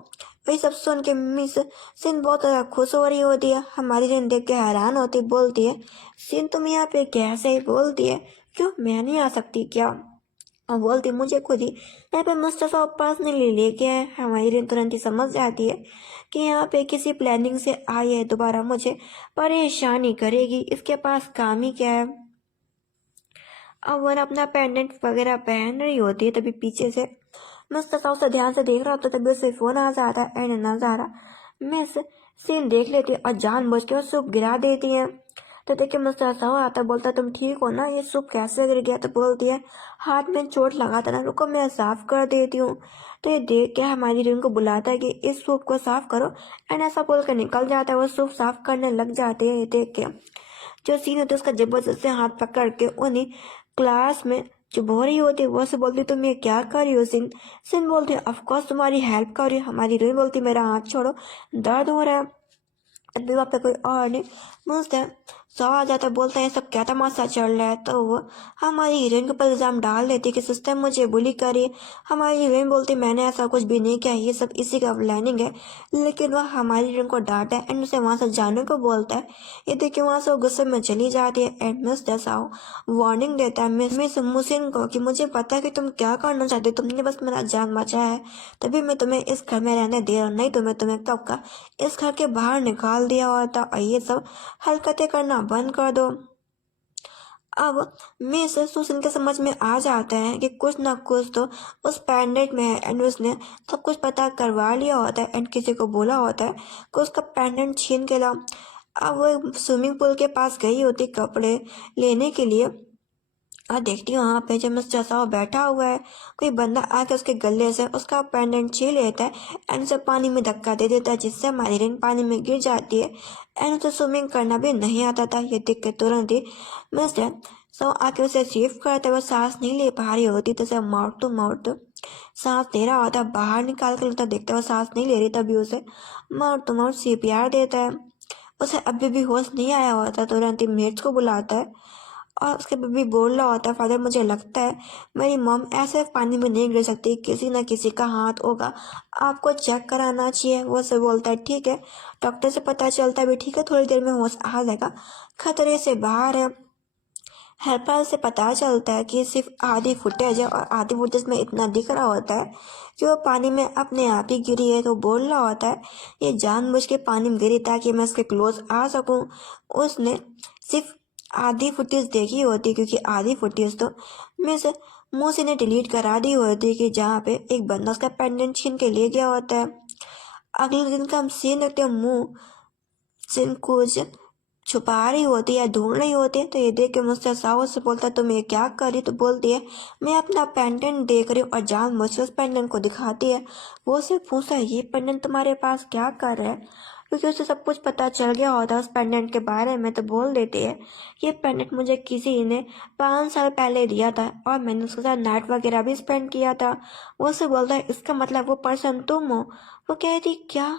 वही सब सुन के मिस सिंध बहुत ज़्यादा खुश हो रही होती है। हमारी रिन देख के हैरान होती, बोलती है सिंध तुम यहाँ पे कैसे? ही बोलती है क्यों, मैं नहीं आ सकती क्या? और बोलती मुझे खुद ही यहाँ पे मुस्तफ़ा पर्सनली लेके आए। हमारी रिन तुरंत ही समझ जाती है कि यहाँ पे किसी प्लानिंग से आई है, दोबारा मुझे परेशानी करेगी, इसके पास काम ही क्या है। अब वो अपना पेंडेंट वगैरह पहन रही होती है, तभी पीछे से मुस्तफ़ा उसे ध्यान से देख रहा होता है, तभी उसे फोन आ जाता है। एंड नजारा मिस सीन देख लेती है और जानबूझ के वो सूप गिरा देती है। तो देखिए मुस्तफ़ा आता, बोलता तुम ठीक हो ना, ये सूप कैसे गिर गया? तो बोलती है हाथ में चोट लगा था ना, रुको मैं साफ कर देती हूँ। तो ये देख के हमारी रिन को बुलाता है कि इस सूप को साफ करो। एंड ऐसा बोल कर निकल जाता है, वो सूप साफ करने लग जाते हैं। ये देख के जो सीन होता है उसका जबरदस्त से हाथ पकड़ के उन्हीं क्लास में जो हो रही होती है वो से बोलती तुम ये क्या कर रही हो सिंध? सिंध बोलती है ऑफकोर्स तुम्हारी हेल्प कर रही हो। हमारी हीरोइन बोलती मेरा हाथ छोड़ो, दर्द हो रहा है। अभी वहाँ पे कोई और नहीं, मुझसे सौ आ जाता, बोलता है ये सब क्या तमाशा चल रहा है। तो वो हमारी हीरोइन के ऊपर इल्ज़ाम डाल देती कि सिस्टर मुझे बुली करी। हमारी हीरोइन बोलती मैंने ऐसा कुछ भी नहीं किया, ये सब इसी का प्लानिंग है। लेकिन वह हमारी हीरोइन को डांटा एंड उसे वहाँ से जाने को बोलता है। ये देखिए वहाँ से वो गुस्से में चली जाती है। एंड मिस जैसा वार्निंग देता है मिस मुसिन को कि मुझे पता है कि तुम क्या करना चाहते हो, तुमने बस मेरा जान बचाया है, तभी मैं तुम्हें इस घर में रहने दे रहा हूँ, नहीं तो मैं तुम्हें कब का इस घर के बाहर निकाल दिया होता। और ये सब हरकतें करना बंद कर दो। अब मिस सुसिन के समझ में आ जाता है कि कुछ ना कुछ तो उस पेंडेंट में है। एंड उसने सब कुछ पता करवा लिया होता है एंड किसी को बोला होता है कि उसका पेंडेंट छीन के लाओ। अब वो स्विमिंग पूल के पास गई होती कपड़े लेने के लिए, और देखती हूँ वहाँ पे जब मिस्टर साहु बैठा हुआ है, कोई बंदा आके उसके गले से उसका पेंडेंट छीन लेता है एंड उसे पानी में धक्का दे देता है, जिससे हमारी रिंग पानी में गिर जाती है। एंड उसे स्विमिंग करना भी नहीं आता था। ये देख के तुरंत ही मिस्टर साहु आके उसे सेव करते, वो सांस नहीं ले पा रही होती, तो उसे माउथ सांस दे रहा होता, बाहर निकाल कर लेता, देखता है वो सांस नहीं ले रही, तभी उसे माउथ CPR देता है। उसे अभी भी होश नहीं आया होता, तुरंत ही मेट्स को बुलाता है और उसके बेबी बोल रहा होता है फादर मुझे लगता है मेरी मॉम ऐसे पानी में नहीं गिर सकती, किसी ना किसी का हाथ होगा, आपको चेक कराना चाहिए। वो से बोलता है ठीक है, डॉक्टर से पता चलता है भी ठीक है, थोड़ी देर में होश आ जाएगा, खतरे से बाहर है। हेल्पर से पता चलता है कि सिर्फ आधी फुटेज है और आधी फुटेज में इतना दिख रहा होता है कि वो पानी में अपने आप ही गिरी है। तो बोल रहा होता है ये जानबूझ के पानी में गिरी ताकि मैं उसके क्लोज आ सकूं। उसने सिर्फ आधी फुटेज देखी होती, क्योंकि आधी फुटेज तो मिस मुंह ने डिलीट करा दी होती कि जहाँ पे एक बंदा उसका पेंडेंट छीन के ले गया होता है। अगले दिन का हम सीन देखते हैं, मुंह सिन कुछ छुपा रही होती है, ढूंढ रही होती है। तो ये देख के मुझसे साहु से बोलता है तुम ये क्या कर रही? तो बोलती है मैं अपना पेंडेंट देख रही हूँ, और जान मुझसे उस पेंडेंट को दिखाती है। वो उसे पूछता है ये पेंडेंट तुम्हारे पास क्या कर रहा है, क्योंकि उसे सब कुछ पता चल गया होता है उस पेंडेंट के बारे में। तो बोल देती है ये पेंडेंट मुझे किसी ने 5 साल पहले दिया था और मैंने उसके साथ नाइट वगैरह भी स्पेंड किया था। वो उसे बोलता है इसका मतलब वो पर्सन तुम हो? वो कहती क्या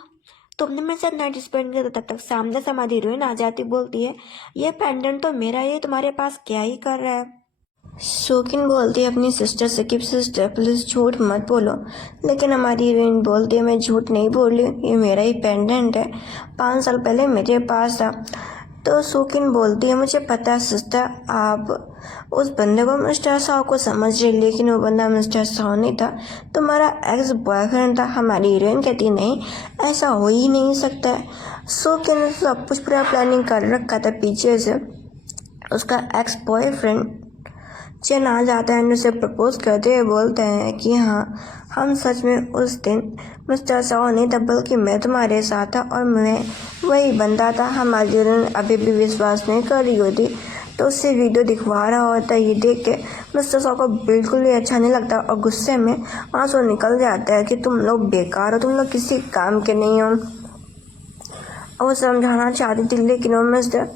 तुमने मेरे साथ नाइट स्पेंड किया था? तब तक सामने से हमारी हीरोइन आ जाती, बोलती है ये पेंडेंट तो मेरा, ये तुम्हारे पास क्या ही कर रहा है? शौकीन बोलती है अपनी सिस्टर से कि सिस्टर प्लीज झूठ मत बोलो, लेकिन हमारी हीरोइन बोलती है मैं झूठ नहीं बोल रही हूँ, ये मेरा ही पेंडेंट है, 5 साल पहले मेरे पास था। तो शौकीन बोलती है मुझे पता है सिस्टर, आप उस बंदे को मिस्टर साहु को समझ रही, लेकिन वो बंदा मिस्टर साहु नहीं था, तुम्हारा एक्स बॉयफ्रेंड था। हमारी हीरोइन कहती नहीं ऐसा हो ही नहीं सकता है। शौकीन ने सब कुछ पूरा प्लानिंग कर रखा था पीछे से, उसका एक्स बॉयफ्रेंड चैन आ जाता है एंड उसे प्रपोज करते हुए बोलते हैं कि हाँ, हम सच में उस दिन मिस्टर साओ नहीं था, बल्कि मैं तुम्हारे साथ था और मैं वही बंदा था। हमारी हिरोइन अभी भी विश्वास नहीं कर रही होती तो उससे वीडियो दिखवा रहा होता है। ये देख के मिस्टर साओ को बिल्कुल भी अच्छा नहीं लगता और गुस्से में आंसू निकल जाता है कि तुम लोग बेकार हो, तुम लोग किसी काम के नहीं हो। वो समझाना चाहती थी लेकिन वो मिस्टर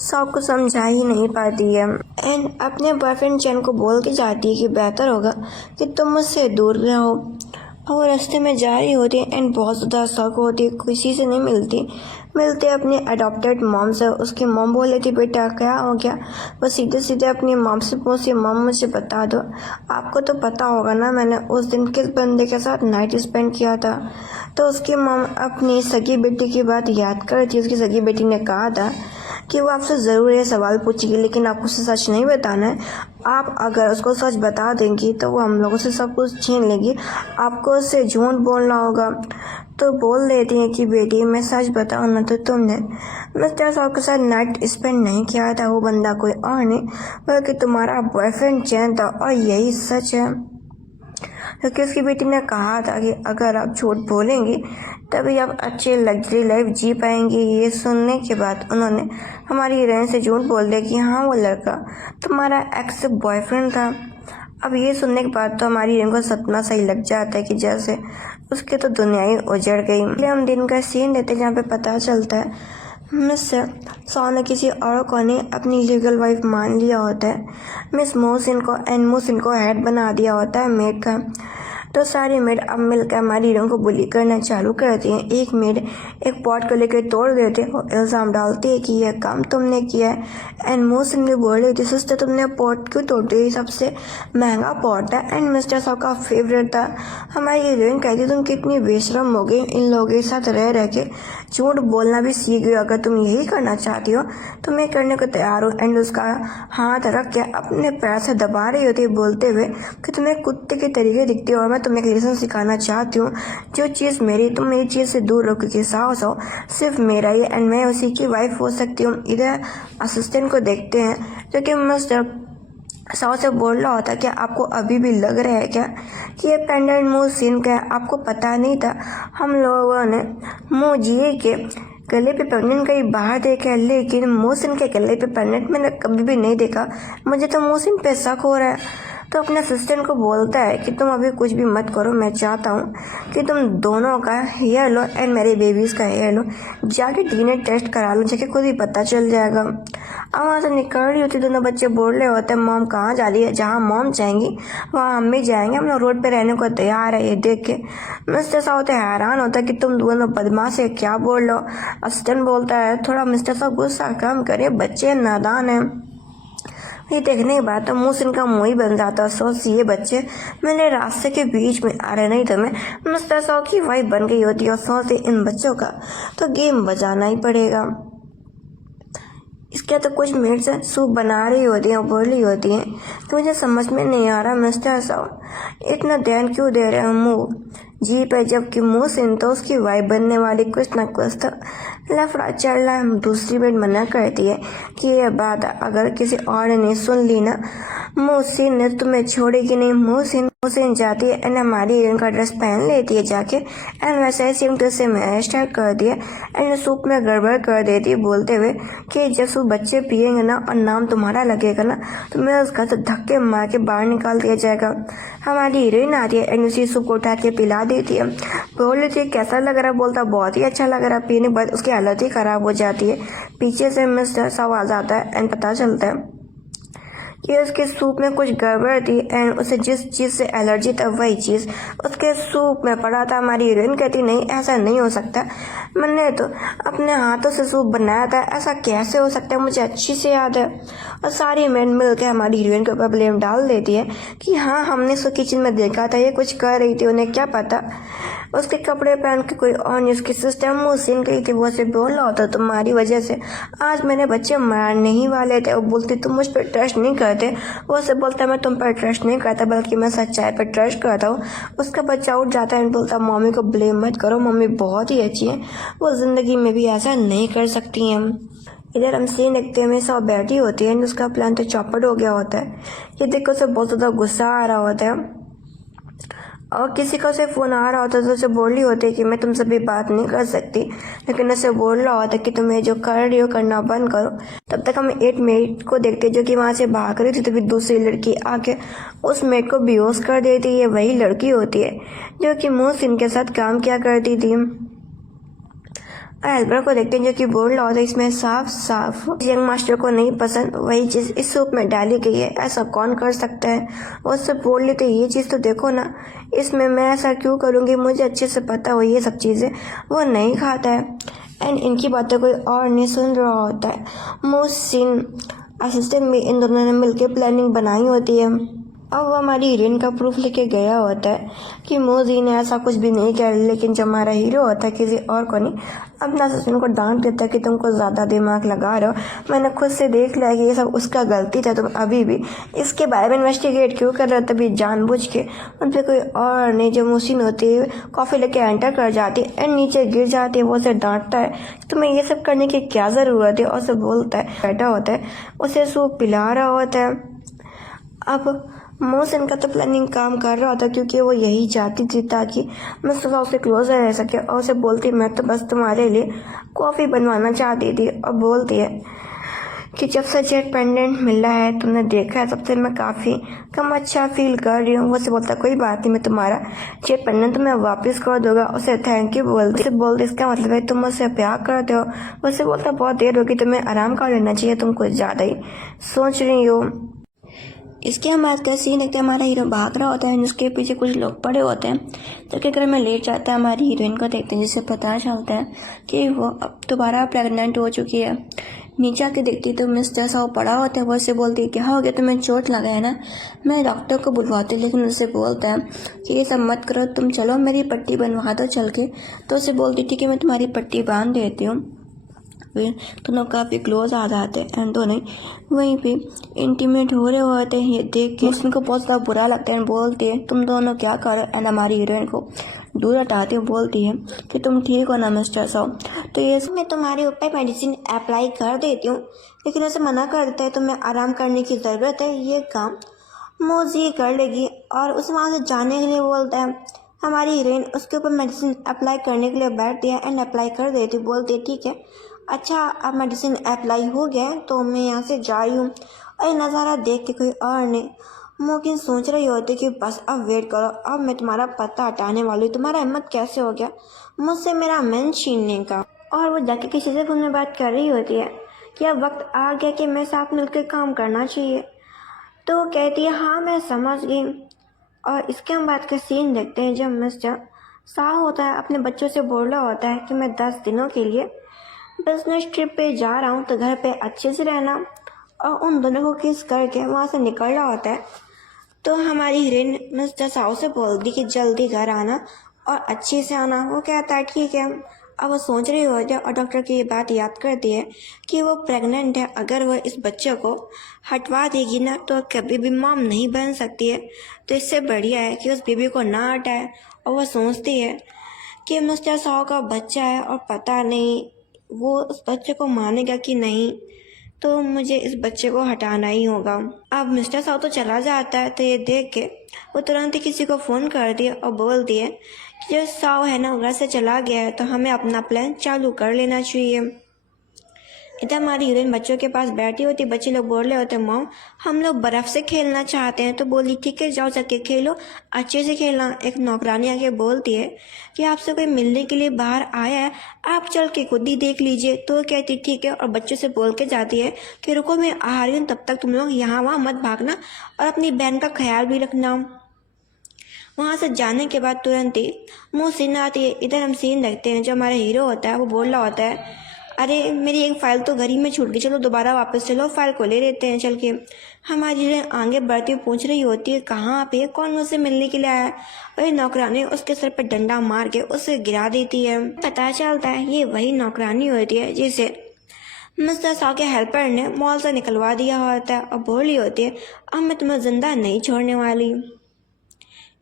साओ को समझा ही नहीं पाती है एंड अपने बॉयफ्रेंड चैन को बोल के जाती है कि बेहतर होगा कि तुम मुझसे दूर रहो। और वो रास्ते में जा रही होती है एंड बहुत ज़्यादा शौक होती है, किसी से नहीं मिलते अपने अडॉप्टेड मॉम से। उसकी मॉम बोल रही थी बेटा क्या हो गया, वो सीधे सीधे अपनी मॉम से पूछती, मॉम मुझे बता दो, आपको तो पता होगा ना मैंने उस दिन किस बंदे के साथ नाइट स्पेंड किया था। तो उसकी मॉम अपनी सगी बेटी की बात याद कर रही थी। उसकी सगी बेटी ने कहा था कि वो आपसे ज़रूर ये सवाल पूछेगी लेकिन आपको उसे सच नहीं बताना है। आप अगर उसको सच बता देंगी तो वो हम लोगों से सब कुछ छीन लेगी, आपको उससे झूठ बोलना होगा। तो बोल देती है कि बेटी मैं सच बताऊँ ना तो तुमने मिस्टर साहब के साथ नाइट स्पेंड नहीं किया था, वो बंदा कोई और नहीं बल्कि तुम्हारा बॉयफ्रेंड चैन था और यही सच है। क्योंकि उसकी बेटी ने कहा था कि अगर आप झूठ बोलेंगी तभी आप अच्छी लग्जरी लाइफ जी पाएंगी। ये सुनने के बाद उन्होंने हमारी हीरोइन से झूठ बोल दिया कि हाँ वो लड़का तुम्हारा एक्स बॉयफ्रेंड था। अब ये सुनने के बाद तो हमारी हीरोइन को सपना सही लग जाता है कि जैसे उसके तो दुनिया ही उजड़ गई। इसलिए हम दिन का सीन देते हैं जहाँ पे पता चलता है मिस्टर सॉ ने किसी और को नहीं अपनी लीगल वाइफ मान लिया होता है। मिस मोहसिन को एंड मोहसिन को हेड बना दिया होता है मेड का। तो सारी मेड अब मिलकर हमारी हीरोइन को बुली करना चालू करती हैं। एक मेड एक पॉट को लेकर तोड़ देते हैं और इल्ज़ाम डालती है कि यह काम तुमने किया है। एंड मोहसिन भी बोल रही थी सिस्टर तुमने पॉट क्यों तोड़ दी, सबसे महंगा पॉट था एंड मिस्टर साहब का फेवरेट था। हमारी हीरोइन कहती तुम कितनी बेशरम हो गई, इन लोगों के साथ रह के झूठ बोलना भी सीख गई। अगर तुम यही करना चाहती हो तो मैं करने को तैयार हूँ। एंड उसका हाथ रख के अपने पैर से दबा रही होती है बोलते हुए कि तुम्हें कुत्ते के तरीके दिखती हो और मैं तुम्हें एक लेसन सिखाना चाहती हूँ। जो चीज़ मेरी तुम मेरी चीज़ से दूर रहो क्योंकि साहस हो सिर्फ मेरा ही एंड मैं उसी की वाइफ हो सकती हूँ। इधर असिस्टेंट को देखते हैं जो कि मिस्टर साओ से बोल रहा होता क्या आपको अभी भी लग रहा है क्या कि ये पेंडेंट मोहसिन का है, आपको पता नहीं था। हम लोगों ने मोजिए के गले पे पेंडेंट कहीं बाहर देखा है लेकिन मोहसिन के गले पे पेंडेंट मैंने कभी भी नहीं देखा, मुझे तो मोहसिन पे शक हो रहा है। तो अपने असिस्टेंट को बोलता है कि तुम अभी कुछ भी मत करो, मैं चाहता हूँ कि तुम दोनों का हेयर लो एंड मेरे बेबीज़ का हेयर लो, जाके डीएनए टेस्ट करा लो, जाके खुद ही पता चल जाएगा। अब वहाँ से निकल रही होती दोनों बच्चे बोल रहे होते हैं मॉम कहाँ जा रही है, जहाँ मॉम जाएंगी वहाँ हम भी जाएंगे, हम लोग रोड पे रहने को तैयार है। ये देख के मिस्टर साहब तो हैरान होता है कि तुम दोनों बदमाश है क्या बोल लो। असिस्टेंट बोलता है थोड़ा मिस्टर साहब गुस्सा कम करे, बच्चे नादान हैं। ये देखने के बाद तो मोहसिन का मुँह ही बन जाता है। सोच ये बच्चे मेरे रास्ते के बीच में आ रहे, नहीं तो मैं मिस्टर साहब की वाइफ बन गई होती। और सोचते इन बच्चों का तो गेम बजाना ही पड़ेगा। इसके तो कुछ मिनट से सूप बना रही होती हैं, बोल रही होती हैं तो मुझे समझ में नहीं आ रहा मिस्टर साहब इतना ध्यान क्यों दे रहे हैं मुँह जी पे, जबकि मोहसिन तो उसकी वाइफ बनने वाली कुछ ना कुछ तो लफड़ा चल रहा है। दूसरी बेट मना करती है कि यह बात अगर किसी और ने सुन ली ना मोहसिन ने तुम्हें छोड़ेगी नहीं। मोहसिन जाती है एंड हमारी हीरोइन का ड्रेस पहन लेती है जाके एंड वैसे ही same to same hairstyle कर दिया एंड सूप में गड़बड़ कर देती है बोलते हुए कि जब सूप बच्चे पिएंगे ना और नाम तुम्हारा लगेगा ना तो मैं उसका तो धक्के मार के बाहर निकाल दिया जाएगा। हमारी हीरोइन आती है एंड उसी सूप को उठा के पिला देती है। बोल रही थी कैसा लग रहा, बोलता बहुत ही अच्छा लग रहा। पीने के बाद उसकी हालत ही खराब हो जाती है। पीछे से मिस्टर साहब आ जाता है एंड पता चलता है कि उसके सूप में कुछ गड़बड़ थी एंड उसे जिस चीज़ से एलर्जी था वही चीज़ उसके सूप में पड़ा था। हमारी हीरोइन कहती नहीं ऐसा नहीं हो सकता, मैंने तो अपने हाथों से सूप बनाया था, ऐसा कैसे हो सकता है, मुझे अच्छी से याद है। और सारी मेड मिल के हमारी हीरोइन के ऊपर ब्लेम डाल देती है कि हाँ हमने उसको किचन में देखा था ये कुछ कर रही थी, उन्हें क्या पता उसके कपड़े पहन के कोई और नहीं उसकी सिस्टम मोहसिन गई थी। वो से बोल रहा होता तुम्हारी वजह से आज मैंने बच्चे मारने ही वाले थे। वो बोलती तुम मुझ पर ट्रस्ट नहीं करते, वो से बोलता मैं तुम पर ट्रस्ट नहीं करता बल्कि मैं सच्चाई पर ट्रस्ट करता हूँ। उसका बच्चा उठ जाता है एंड बोलता मम्मी को ब्लेम मत करो, मम्मी बहुत ही अच्छी है, वो ज़िंदगी में भी ऐसा नहीं कर सकती हैं। इधर हम सीन देखते हैं सब बैठी होती है, उसका प्लान तो चौपट हो गया होता है। ये देखकर उसे बहुत ज़्यादा गुस्सा आ रहा होता है और किसी का उसे फ़ोन आ रहा होता है तो उसे बोल रही होती है कि मैं तुमसे भी बात नहीं कर सकती, लेकिन उसे बोल रहा होता है कि तुम्हें जो कर रही हो करना बंद करो। तब तक हम एक मेट को देखते हैं जो कि वहाँ से भाग रही थी, तभी दूसरी लड़की आके उस मेट को बेहोश कर देती है। वही लड़की होती है जो कि मोहसिन के साथ काम किया करती थी। हेल्पर को देखते हैं जो कि बोल रहा होता है इसमें साफ साफ यंग मास्टर को नहीं पसंद वही चीज़ इस सूप में डाली गई है, ऐसा कौन कर सकता है। वो उससे बोल लेते ये चीज़ तो देखो ना, इसमें मैं ऐसा क्यों करूँगी, मुझे अच्छे से पता हो ये सब चीज़ें। वो नहीं खाता है एंड इनकी बातें कोई और नहीं सुन रहा होता है। मोहसिन असिस्टेंट में इन दोनों ने मिलकर प्लानिंग बनाई होती है। अब वो हमारी हीरोइन का प्रूफ लेके गया होता है कि मोजी ने ऐसा कुछ भी नहीं किया, लेकिन जो हमारा हीरो होता है किसी और को नहीं अपना असिस्टेंट को डांट देता है कि तुमको ज़्यादा दिमाग लगा रहे हो, मैंने खुद से देख लिया कि ये सब उसका गलती था, तुम अभी भी इसके बारे में इन्वेस्टिगेट क्यों कर रहे हो। तभी जानबूझ के उन पर कोई और नहीं जो मोहसिन होती है कॉफ़ी लेके एंटर कर जाती है एंड नीचे गिर जाती है। वो उसे डांटता है तुम्हें ये सब करने की क्या ज़रूरत है, और उसे बोलता है बैठा होता है उसे सूप पिला रहा होता है। अब मोहसिन का तो प्लानिंग काम कर रहा था क्योंकि वो यही चाहती थी ताकि मुस्तफ़ा उससे क्लोज रह सके, और उसे बोलती मैं तो बस तुम्हारे लिए कॉफ़ी बनवाना चाहती थी। और बोलती है कि जब से जेट पेंडेंट मिला है तुमने देखा है तब से मैं काफ़ी कम अच्छा फील कर रही हूँ। वो से बोलता कोई बात नहीं, मैं तुम्हारा जेट पेंडेंट तुम्हें वापस कर दूंगा। उसे थैंक यू बोलती इसका मतलब है तुम मुझसे प्यार करते हो। उसे बोलता बहुत देर होगी, तुम्हें आराम कर लेना चाहिए, तुम कुछ ज़्यादा ही सोच रही हो। इसके बाद का सीन है कि हमारा हीरो भाग रहा होता है, उसके पीछे कुछ लोग पड़े होते हैं, तो के घर में लेट जाता है। हमारी हीरोइन को देखते हैं जिससे पता चलता है कि वो अब दोबारा प्रेग्नेंट हो चुकी है। नीचे आके देखती तो मिस्टर सा पड़ा होता है। वो उससे बोलती है क्या हो गया, तुम्हें चोट लगा है ना, मैं डॉक्टर को बुलवाती, लेकिन उससे बोलता है कि ये सब मत करो, तुम चलो मेरी पट्टी बनवा दो चल के। तो उससे बोलती ठीक है मैं तुम्हारी पट्टी बांध देती हूँ। फिर दोनों काफ़ी क्लोज आ जाते हैं एंड दोनों वहीं पे इंटीमेट हो रहे होते हैं। ये देख के उसको बहुत ज़्यादा बुरा लगता है, बोलते हैं तुम दोनों क्या करो। एंड हमारी हीरोइन को दूर हटाते हुए बोलती है कि तुम ठीक हो ना मिस्टर साहब, तो ये मैं तुम्हारे ऊपर मेडिसिन अप्लाई कर देती हूँ, लेकिन उसे मना कर देता है तुम्हें आराम करने की ज़रूरत है, ये काम मोजी कर लेगी। और उस वहाँ से जाने के लिए बोलता है। हमारी हीरोइन उसके ऊपर मेडिसिन अप्लाई करने के लिए बैठती है एंड अप्लाई कर देती, बोलती है ठीक है अच्छा अब मेडिसिन अप्लाई हो गया है तो मैं यहाँ से जा रही हूँ। और नज़ारा देख के कोई और नहीं मुमकिन सोच रही होती कि बस अब वेट करो, अब मैं तुम्हारा पत्ता हटाने वाली हूँ, तुम्हारा हिम्मत कैसे हो गया मुझसे मेरा मन छीनने का। और वो जाके किसी से फोन में बात कर रही होती है कि अब वक्त आ गया कि मैं साथ मिलकर काम करना चाहिए। तो वो कहती है हाँ मैं समझ गई। और इसके हम बात का सीन देखते हैं जब मिस्टर शाह होता है अपने बच्चों से बोल रहा होता है कि मैं 10 दिनों के लिए बिजनेस ट्रिप पे जा रहा हूँ, तो घर पे अच्छे से रहना। और उन दोनों को किस करके वहाँ से निकल रहा होता है तो हमारी हीरोइन मिस्टर साहू से बोलती कि जल्दी घर आना और अच्छे से आना। वो कहता है ठीक है। अब वो सोच रही होती है और डॉक्टर की ये बात याद करती है कि वो प्रेग्नेंट है, अगर वो इस बच्चे को हटवा देगी ना तो कभी भी मॉम नहीं बन सकती है, तो इससे बढ़िया है कि उस बेबी को ना हटाए। और वो सोचती है कि मिस्टर साहू का बच्चा है और पता नहीं वो उस बच्चे को मानेगा कि नहीं, तो मुझे इस बच्चे को हटाना ही होगा। अब मिस्टर साहू तो चला जाता है, तो ये देख के वो तुरंत ही किसी को फ़ोन कर दिया और बोल दिए कि जो साहू है ना घर से चला गया है, तो हमें अपना प्लान चालू कर लेना चाहिए। इधर हमारी हीरोइन बच्चों के पास बैठी होती, बच्चे लोग बोल रहे होते मॉम हम लोग बर्फ़ से खेलना चाहते हैं। तो बोली ठीक है जाओ जाके खेलो, अच्छे से खेलना। एक नौकरानी आके बोलती है कि आपसे कोई मिलने के लिए बाहर आया है, आप चल के खुद ही देख लीजिए। तो वो कहती ठीक है और बच्चों से बोल के जाती है कि रुको मैं आ रही हूँ, तब तक तुम लोग यहाँ वहाँ मत भागना और अपनी बहन का ख्याल भी रखना। वहाँ से जाने के बाद तुरंत ही मोहसिन आती है। इधर हम सीन देखते हैं जो हमारा हीरो होता है वो बोल रहा होता है अरे मेरी एक फ़ाइल तो घर ही में छूट गई, चलो दोबारा वापस चलो फ़ाइल को ले लेते हैं चल के। हमारी आगे बढ़ती हुई पूछ रही होती है कहाँ पे कौन मुझसे मिलने के लिए आया है। वही नौकरानी उसके सर पर डंडा मार के उसे गिरा देती है। पता चलता है ये वही नौकरानी होती है जिसे मिस्टर साहू के हेल्पर ने मॉल से निकलवा दिया होता है और बोली होती है अब मैं तुम्हें जिंदा नहीं छोड़ने वाली।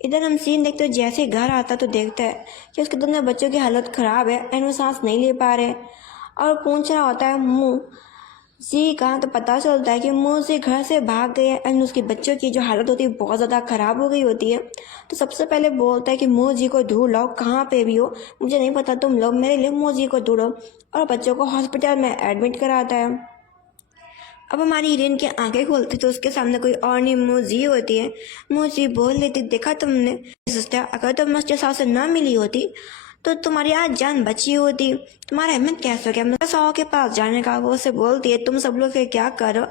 इधर हम सीन देखते हो जैसे ही घर आता तो देखता है कि उसके दोनों बच्चों की हालत ख़राब है एंड वो सांस नहीं ले पा रहे और पूछ रहा होता है मुँह जी कहाँ तो पता चलता है कि मोजी घर से भाग गई है एंड उसके बच्चों की जो हालत होती है बहुत ज़्यादा ख़राब हो गई होती है। तो सबसे पहले बोलता है कि मोजी को ढूंढ लाओ, कहाँ पे भी हो मुझे नहीं पता, तुम लोग मेरे लिए मोजी को ढूंढो, और बच्चों को हॉस्पिटल में एडमिट कराता है। अब हमारी हिरेन की आंखें खोलती तो उसके सामने कोई और नहीं मोजी होती है। मोजी बोल लेती, देखा तुमने सिस्टर, अगर तुम मुझे सास से ना मिली होती तो तुम्हारी आज जान बची होती। तुम्हारा हिम्मत कैसे हो गया मेरे साहु के पास जाने का। वो उसे बोलती है, तुम सब लोग फिर क्या करो,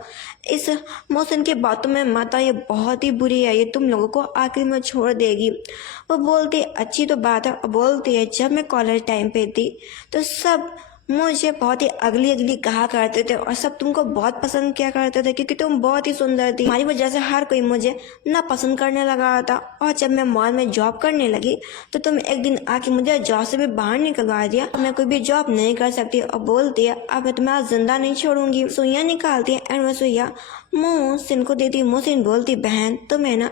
इस मौसम की बातों में मत आओ, ये बहुत ही बुरी है, ये तुम लोगों को आखिर में छोड़ देगी। वो बोलती है, अच्छी तो बात है। बोलती है, जब मैं कॉलेज टाइम पे थी तो सब मुझे बहुत ही अगली अगली कहा करते थे और सब तुमको बहुत पसंद किया करते थे क्योंकि तुम बहुत ही सुंदर थी। हमारी वजह से हर कोई मुझे ना पसंद करने लगा था। और जब मैं मॉल में जॉब करने लगी तो तुम एक दिन आके मुझे जॉब से भी बाहर निकलवा दिया। मैं कोई भी जॉब नहीं कर सकती और बोलती है, अब मैं तुम्हें आज जिंदा नहीं छोड़ूंगी। सुइयां निकालती है एंड वो सुइया मोहसिन को देती। मोहसिन बोलती, बहन तुम्हें ना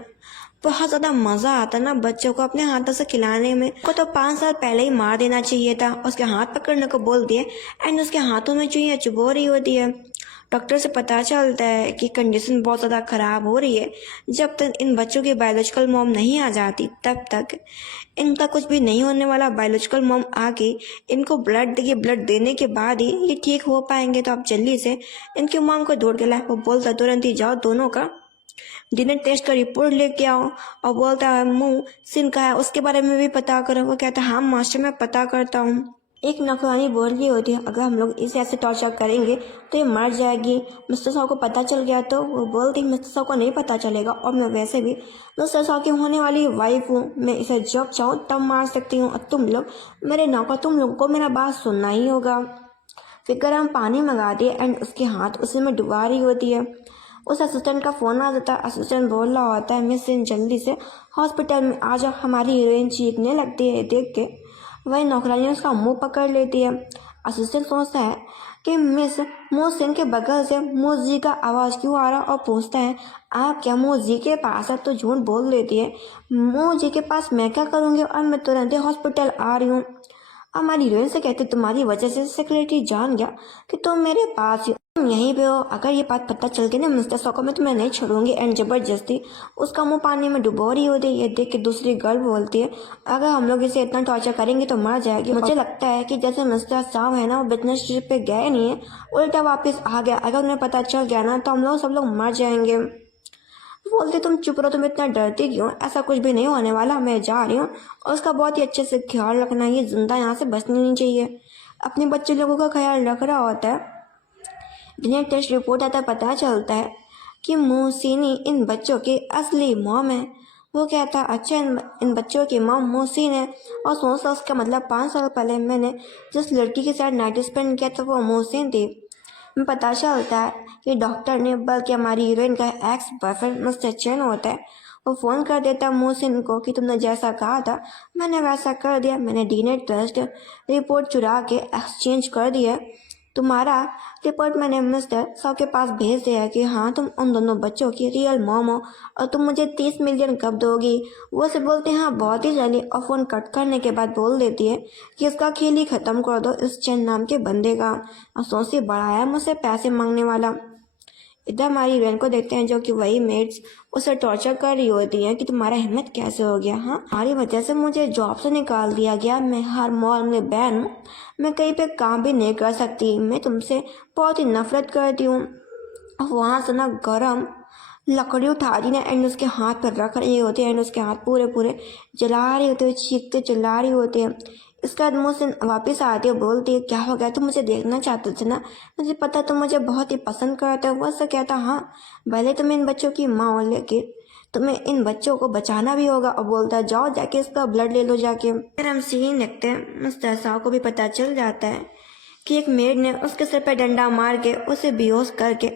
बहुत ज़्यादा मज़ा आता ना बच्चों को अपने हाथों से खिलाने में। को तो 5 साल पहले ही मार देना चाहिए था। उसके हाथ पकड़ने को बोलती है एंड उसके हाथों में चुईयां चुभो रही होती है। डॉक्टर से पता चलता है कि कंडीशन बहुत ज़्यादा ख़राब हो रही है। जब तक इन बच्चों की बायोलॉजिकल मॉम नहीं आ जाती तब तक इनका कुछ भी नहीं होने वाला। बायोलॉजिकल मॉम आके इनको ब्लड देगी, ब्लड देने के बाद ही ये ठीक हो पाएंगे। तो आप जल्दी से इनकी मॉम को ढूंढ के लाए। वो बोलता, तुरंत ही जाओ दोनों का डिनर टेस्ट का रिपोर्ट लेके आओ। और बोलता है, मुंह सिन का है उसके बारे में भी पता करो। वो कहता है, हाँ मास्टर मैं पता करता हूँ। एक नौकरानी बोल रही होती है, अगर हम लोग इसे ऐसे टॉर्चर करेंगे तो ये मर जाएगी। मिस्टर साहब को पता चल गया तो वो बोलती, मिस्टर साहब को नहीं पता चलेगा और मैं वैसे भी मिस्टर साहब की होने वाली वाइफ हूँ। मैं इसे जब चाहूँ तब मार सकती हूँ और तुम लोग मेरे नौकर, तुम लोगों को मेरा बात सुनना ही होगा। फिर गर्म पानी मंगा दिए एंड उसके हाथ उसी में डुबा रही होती है। उस असिस्टेंट का फ़ोन आ जाता है। असिस्टेंट बोल रहा होता है, मिस सिंह जल्दी से हॉस्पिटल में आ जाओ। हमारी हीरोइन चीखने लगती है देख के। वही नौकरानी उसका मुंह पकड़ लेती है। असिस्टेंट सोचता है कि मिस मोहसिन के बगल से मोजी का आवाज़ क्यों आ रहा, और पूछता है, आप क्या मोजी के पास है? तो झूठ बोल देती है, मोजी के पास मैं क्या करूँगी और मैं तुरंत ही हॉस्पिटल आ रही हूँ। हमारी हीरोइन से कहते, तुम्हारी वजह से सेक्रेटरी जान गया कि तुम मेरे पास ही तुम यहीं पे हो। अगर ये बात पता चल गई ना मिस्टर सौ को, मैं तुम्हें नहीं छोड़ूंगी। एंड जबरदस्ती उसका मुंह पानी में डुबो रही होती है। ये देख के दूसरी गर्ल बोलती है, अगर हम लोग इसे इतना टॉर्चर करेंगे तो मर जाएगी। मुझे लगता है कि जैसे मिस्टर साहब है ना, वो बिजनेस ट्रिप पे गए नहीं है, उल्टा वापस आ गया। अगर उन्हें पता चल गया ना तो हम लोग सब लोग मर जाएंगे। बोलते, तुम चुप रहो, तुम इतना डरती क्यों? ऐसा कुछ भी नहीं होने वाला, मैं जा रही हूँ और उसका बहुत ही अच्छे से ख्याल रखना। ये जिंदा यहाँ से बचनी नहीं चाहिए। अपने बच्चे लोगों का ख्याल रख रहा होता है। डिनर टेस्ट रिपोर्ट आता, पता चलता है कि मोहसिनी इन बच्चों की असली मॉम है। वो कहता, अच्छा इन बच्चों की मॉम मोहसिन है। और सोचता, उसका मतलब 5 साल पहले मैंने जिस लड़की के साथ नाइट स्पेंड किया था वो मोहसिन थी। में पता चलता है कि डॉक्टर ने, बल्कि हमारी हीरोइन का एक्स बॉयफ्रेंड मिस्टर चैन होता है, वो फ़ोन कर देता मोहसिन को कि तुमने जैसा कहा था मैंने वैसा कर दिया। मैंने डीएनए टेस्ट रिपोर्ट चुरा के एक्सचेंज कर दिया। तुम्हारा रिपोर्ट मैंने मिस्टर साहब के पास भेज दिया कि हाँ तुम उन दोनों बच्चों की रियल मॉम हो और तुम मुझे 30 मिलियन कब दोगी। वो से बोलते हैं, हाँ बहुत ही जल्दी। और फ़ोन कट करने के बाद बोल देती है कि इसका खेल ही ख़त्म कर दो इस चैन नाम के बंदे का। और सोची बढ़ाया मुझसे पैसे मांगने वाला। इधर हमारी हीरोइन को देखते हैं जो कि वही मेट्स उसे टॉर्चर कर रही होती है कि तुम्हारा हिम्मत कैसे हो गया, हाँ हमारी वजह से मुझे जॉब से निकाल दिया गया। मैं हर मॉल में बैन हूँ, मैं कहीं पे काम भी नहीं कर सकती। मैं तुमसे बहुत ही नफरत करती हूँ। वहाँ से ना गरम लकड़ी उठा रही ना एंड उसके हाथ पर रख रही होती है एंड उसके हाथ पूरे पूरे जला रही होती है, चीखते चिल्ला रही होती है। इसके बाद मुझसे वापस आती है, बोलती है, क्या हो गया? तुम मुझे देखना चाहते थे ना, मुझे पता तुम मुझे बहुत ही पसंद करते हो। वैसे कहता, हाँ भले तुम इन बच्चों की माँ हो लेकिन तुम्हें इन बच्चों को बचाना भी होगा। और बोलता है, जाओ जाके इसका ब्लड ले लो जाके। फिर हम सीन देखते हैं, मिस्टर साहब को भी पता चल जाता है कि एक मेड ने उसके सिर पर डंडा मार के उसे बेहोश करके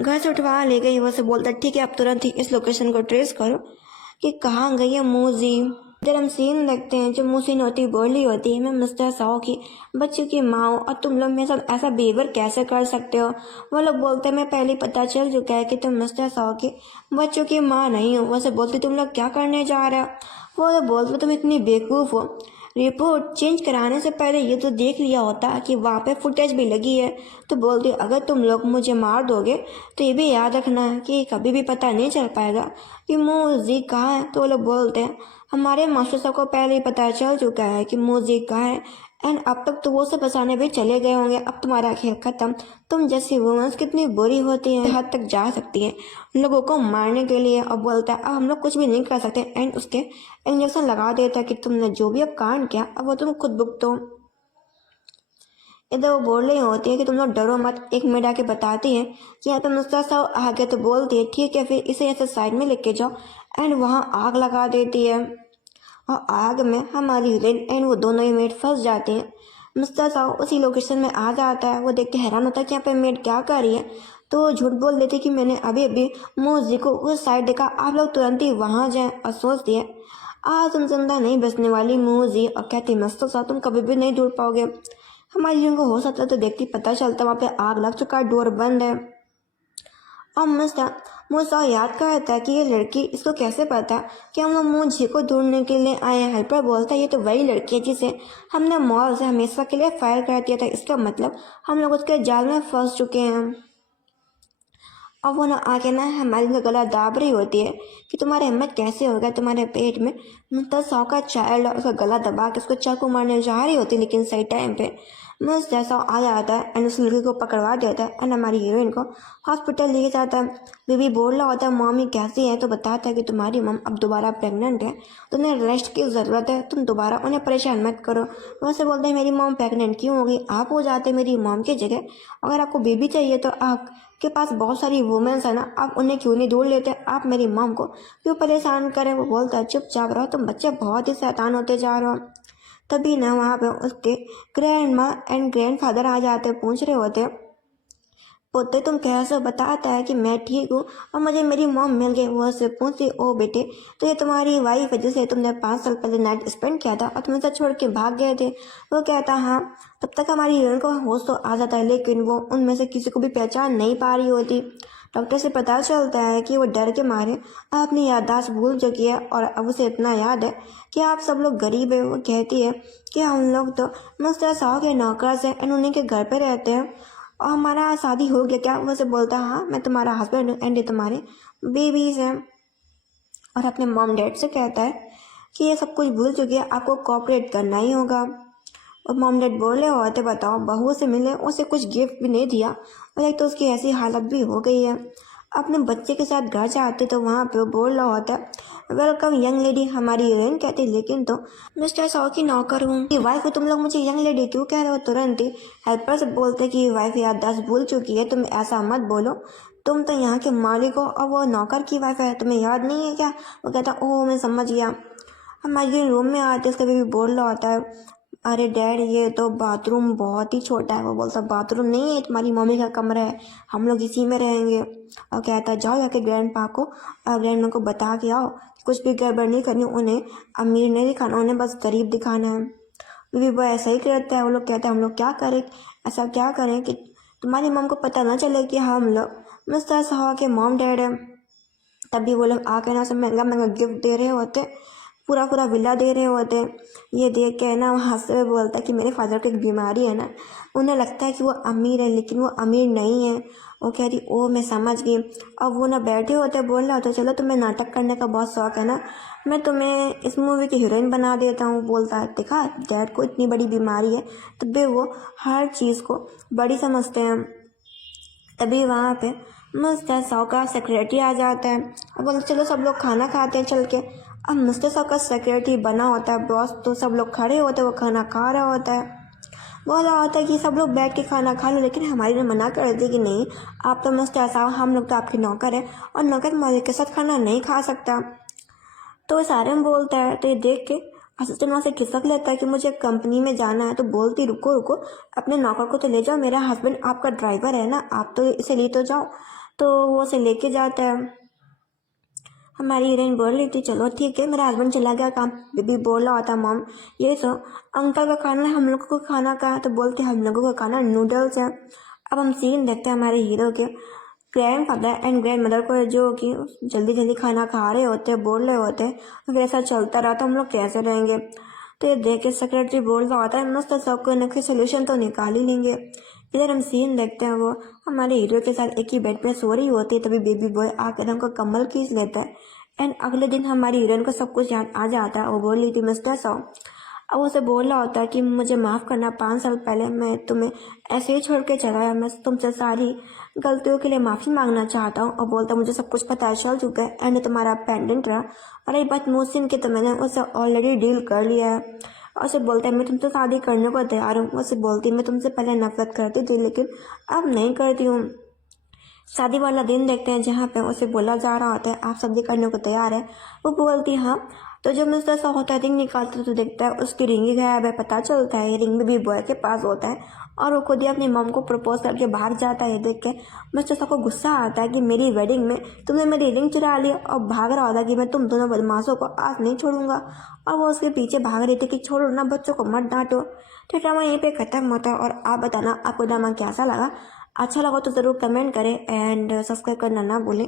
घर से उठवा ले गई। वो से बोलता है, ठीक है अब तुरंत ही इस लोकेशन को ट्रेस करो कि कहाँ गई है मोजी। इधर हम सीन देखते हैं, जो मोहसिन होती बोली होती है, मैं मिस्टर साहब की बच्चों की माँ हूँ और तुम लोग मेरे साथ ऐसा बिहेवियर कैसे कर सकते हो। वो लोग बोलते हैं, मैं पहले पता चल चुका है कि तुम मिस्टर साहब की बच्चों की माँ नहीं हो। वैसे बोलती, तुम लोग क्या करने जा रहे हो? वो लोग बोलते, तुम इतनी बेवकूफ़ हो, रिपोर्ट चेंज कराने से पहले ये तो देख लिया होता कि वहाँ पे फुटेज भी लगी है। तो बोलती अगर तुम लोग मुझे मार दोगे तो ये भी याद रखना कि कभी भी पता नहीं चल पाएगा कि मोज़ी कहाँ है। तो वो लोग बोलते हैं हमारे मास्टर साहब को पहले ही पता चल चुका है कि मोज़ी कहाँ है, एंड अब तक तो वो सब बचाने भी चले गए होंगे। अब तुम्हारा खेल खत्म। तुम जैसी वुमेन्स कितनी बुरी होती हैं, हद तक जा सकती हैं लोगों को मारने के लिए। अब बोलता है अब हम लोग कुछ भी नहीं कर सकते, एंड उसके इंजेक्शन लगा देता है कि तुमने जो भी अब कांड किया अब वो तुम खुद भुगतो। इधर वो बोल रही होती है कि तुम लोग डरो मत। एक मिनट आके बताती है कि यहाँ पे मुस्ता साहब आ गए। तो बोलती है ठीक है फिर इसे ऐसे साइड में लेके जाओ, एंड वहाँ आग लगा देती है। और आग में हमारी हीरोइन एंड वो दोनों ही मेड फंस जाते हैं। मुस्ता साहब उसी लोकेशन में आ जाता है। वो देख के हैरान होता है कि यहाँ पे मेड क्या कर रही है। तो वो झूठ बोल देती कि मैंने अभी अभी मोजी को उस साइड देखा, आप लोग तुरंत ही वहाँ जाएं। और सोचती है आज तुम जिंदा नहीं बचने वाली मोजी। और कहती मुस्ता साहब तुम कभी भी नहीं ढूंढ पाओगे। हमारी उनको हो सकता है तो देखती पता चलता वहाँ पे आग लग चुका है, डोर बंद है। और मुझे याद करता है कि ये लड़की, इसको कैसे पता कि हम लोग मुझे को ढूंढने के लिए आए हैं। हेल्पर बोलता है ये तो वही लड़की है जिसे हमने मॉल से हमेशा के लिए फायर कर दिया था। इसका मतलब हम लोग उसके जाल में फंस चुके हैं। और वो ना आके ना हमारी का गला दाब रही होती है कि तुम्हारे हिम्मत कैसे हो गया तुम्हारे पेट में। मतलब 100 का चाइल्ड उसका गला दबा के उसको चाकू मारने जा रही होती, लेकिन सही टाइम पे बस जैसा आ जाता है एंड उस लड़की को पकड़वा देता है एंड हमारी हीरोइन को हॉस्पिटल लेके जाता है। बेबी बोल रहा होता है मम्मी कैसी है। तो बताता है कि तुम्हारी मम अब दोबारा प्रेग्नेंट है, तो उन्हें रेस्ट की ज़रूरत है, तुम दोबारा उन्हें परेशान मत करो। वैसे बोलते हैं मेरी मॉम प्रेग्नेंट क्यों होगी, आप हो जाते मेरी मॉम की जगह। अगर आपको बेबी चाहिए तो आपके पास बहुत सारी वुमेन्स है ना, आप उन्हें क्यों नहीं ढूंढ लेते, आप मेरी मॉम को क्यों परेशान करें। वो बोलता है चुपचाप रहो, तुम बच्चे बहुत ही शैतान होते जा रहे हो। तभी ना वहाँ पे उसके ग्रैंड माँ एंड ग्रैंड फादर आ जाते, पूछ रहे होते पोते तुम कैसे। बताता है कि मैं ठीक हूँ और मुझे मेरी मॉम मिल गई। वो उससे पूछती ओ बेटे तो ये तुम्हारी वाइफ है जिसे तुमने 5 साल पहले नाइट स्पेंड किया था और तुम इसे छोड़ के भाग गए थे। वो कहता हाँ। तब तक हमारी हीरोइन को होश तो आ जाता है, लेकिन वो उनमें से किसी को भी पहचान नहीं पा रही होती। डॉक्टर से पता चलता है कि वो डर के मारे अपनी याददाश्त भूल चुकी है और अब उसे इतना याद है कि आप सब लोग गरीब है। वो कहती है कि हम लोग तो मिस्टर साहु के नौकर से एंड उन्हीं के घर पे रहते हैं और हमारा शादी हो गया क्या। वैसे बोलता हाँ मैं तुम्हारा हस्बैंड हूँ एंड ये तुम्हारे बेबीज हैं। और अपने मॉम डैड से कहता है कि ये सब कुछ भूल चुकी है, आपको कोऑपरेट करना ही होगा। और मॉम डैड बोले होते बताओ बहू से मिले, उसे कुछ गिफ्ट भी नहीं दिया और एक तो उसकी ऐसी हालत भी हो गई है। अपने बच्चे के साथ घर जाते तो वहाँ पे वो बोल रहा होता है वेलकम यंग लेडी। हमारी हीरोइन कहती लेकिन तो मिस्टर साहु की नौकर हूँ। कि वाइफ को तुम लोग मुझे यंग लेडी क्यों कह रहे हो। तुरंत ही हेल्पर से बोलते कि वाइफ याददाश्त भूल चुकी है, तुम ऐसा मत बोलो, तुम तो यहाँ के मालिक हो और वो नौकर की वाइफ है, तुम्हें याद नहीं है क्या। वो कहता ओह मैं समझ गया। हमारे रूम में आते उसका बेबी बोल रहा होता है अरे डैड ये तो बाथरूम बहुत ही छोटा है। वो बोलता बाथरूम नहीं है, तुम्हारी मम्मी का कमरा है, हम लोग इसी में रहेंगे। और कहता जाओ जाके ग्रैंड पा को और ग्रैंड माँ को बता के आओ कुछ भी गड़बड़ नहीं करनी, उन्हें अमीर नहीं दिखाना, उन्हें बस गरीब दिखाना है। बेबी वो ऐसा ही करता है। वो लोग कहते हैं हम लोग क्या करें, ऐसा क्या करें कि तुम्हारी मम को पता ना चले कि हम लोग मिस्टर साहु के मॉम डैड हैं। तभी वो लोग आके ना सब महंगा महंगा गिफ्ट दे रहे होते, पूरा पूरा विला दे रहे होते। ये देख के ना वहाँ से बोलता है कि मेरे फादर को एक बीमारी है ना, उन्हें लगता है कि वो अमीर है लेकिन वो अमीर नहीं है। वो कह रही ओ मैं समझ गई। अब वो ना बैठे होते बोल रहा होता चलो तुम्हें नाटक करने का बहुत शौक है ना, मैं तुम्हें इस मूवी की हीरोइन बना देता हूँ। बोलता है देखा डैड को इतनी बड़ी बीमारी है तभी वो हर चीज़ को बड़ी समझते हैं। तभी वहाँ पे मिस्टर साहु का सेक्रेटरी आ जाता है और बोलते चलो सब लोग खाना खाते हैं चल के। अब मिस्टर साहु का सेक्रेटरी बना होता है बॉस, तो सब लोग खड़े होते हैं, वो खाना खा रहा होता है। बोला होता है कि सब लोग बैठ के खाना खा लो, लेकिन हमारी ने मना कर दी कि नहीं आप तो मिस्टर साहु, हम लोग तो आपके नौकर हैं और नौकर मालिक के साथ खाना नहीं खा सकता। तो वो सारे में बोलता है। तो ये देख के असिस्टेंट वहाँ से खिसक लेता है कि मुझे कंपनी में जाना है। तो बोलती रुको रुको अपने नौकर को तो ले जाओ, मेरा हस्बैंड आपका ड्राइवर है ना, आप तो इसे ले तो जाओ। तो वो उसे लेके जाता है। हमारी हीरोइन बोल रही थी चलो ठीक है मेरा हस्बैंड चला गया काम। बेबी बोल रहा होता मॉम ये तो अंकल का खाना है, हम लोगों को खाना का है। तो बोलते हम लोगों का खाना नूडल्स है। अब हम सीन देखते हैं हमारे हीरो के grand father and grand mother को, जो कि जल्दी जल्दी खाना खा रहे होते हैं, बोल रहे होते हैं अगर ऐसा चलता रहा तो हम लोग कैसे रहेंगे। तो ये देख के सेक्रेटरी बोल रहा होता है मस्त सब कोई ना कोई सोल्यूशन तो निकाल ही लेंगे। इधर हम सीन देखते हैं, वो हमारे हीरो के साथ एक ही बेड पे सो रही होती है, तभी बेबी बॉय आकर हमको कम्बल खींच लेता है। एंड अगले दिन हमारी हीरोइन को सब कुछ याद आ जाता है। वो बोल रही थी मिस्टर सौ, अब उसे बोल रहा होता है कि मुझे माफ़ करना, 5 साल पहले मैं तुम्हें ऐसे ही छोड़ के चला गया, मैं तुमसे सारी गलतियों के लिए माफ़ी मांगना चाहता हूँ। और बोलता मुझे सब कुछ पता चल चुका है, एंड तुम्हारा पेंडेंट रहा और ये बात मोहसिन की, तो मैंने उससे ऑलरेडी डील कर लिया है। और उसे बोलता है मैं तुमसे शादी करने को तैयार हूँ। उसे बोलती मैं तुमसे पहले नफरत करती थी लेकिन अब नहीं करती हूँ। शादी वाला दिन देखते हैं जहाँ पे उसे बोला जा रहा होता है आप शादी करने को तैयार है। वो बोलती हाँ। तो जब मिस्टर सा होता है रिंग निकालता है तो देखता है उसकी रिंग ही गायब है। पता चलता है ये रिंग भी बॉय के पास होता है और वो खुद ही अपनी मॉम को प्रपोज करके बाहर जाता है। देख के मिस्टर सा को गुस्सा आता है कि मेरी वेडिंग में तुमने मेरी रिंग चुरा ली, और भाग रहा होता है कि मैं तुम दोनों बदमाशों को आज नहीं छोड़ूंगा। और वो उसके पीछे भाग रही थी कि छोड़ो ना, बच्चों को मत डांटो। तो ड्रामा यहीं पे खत्म होता है। और आप बताना आपको ड्रामा कैसा लगा। अच्छा लगा तो ज़रूर कमेंट करें एंड सब्सक्राइब करना ना भूलें।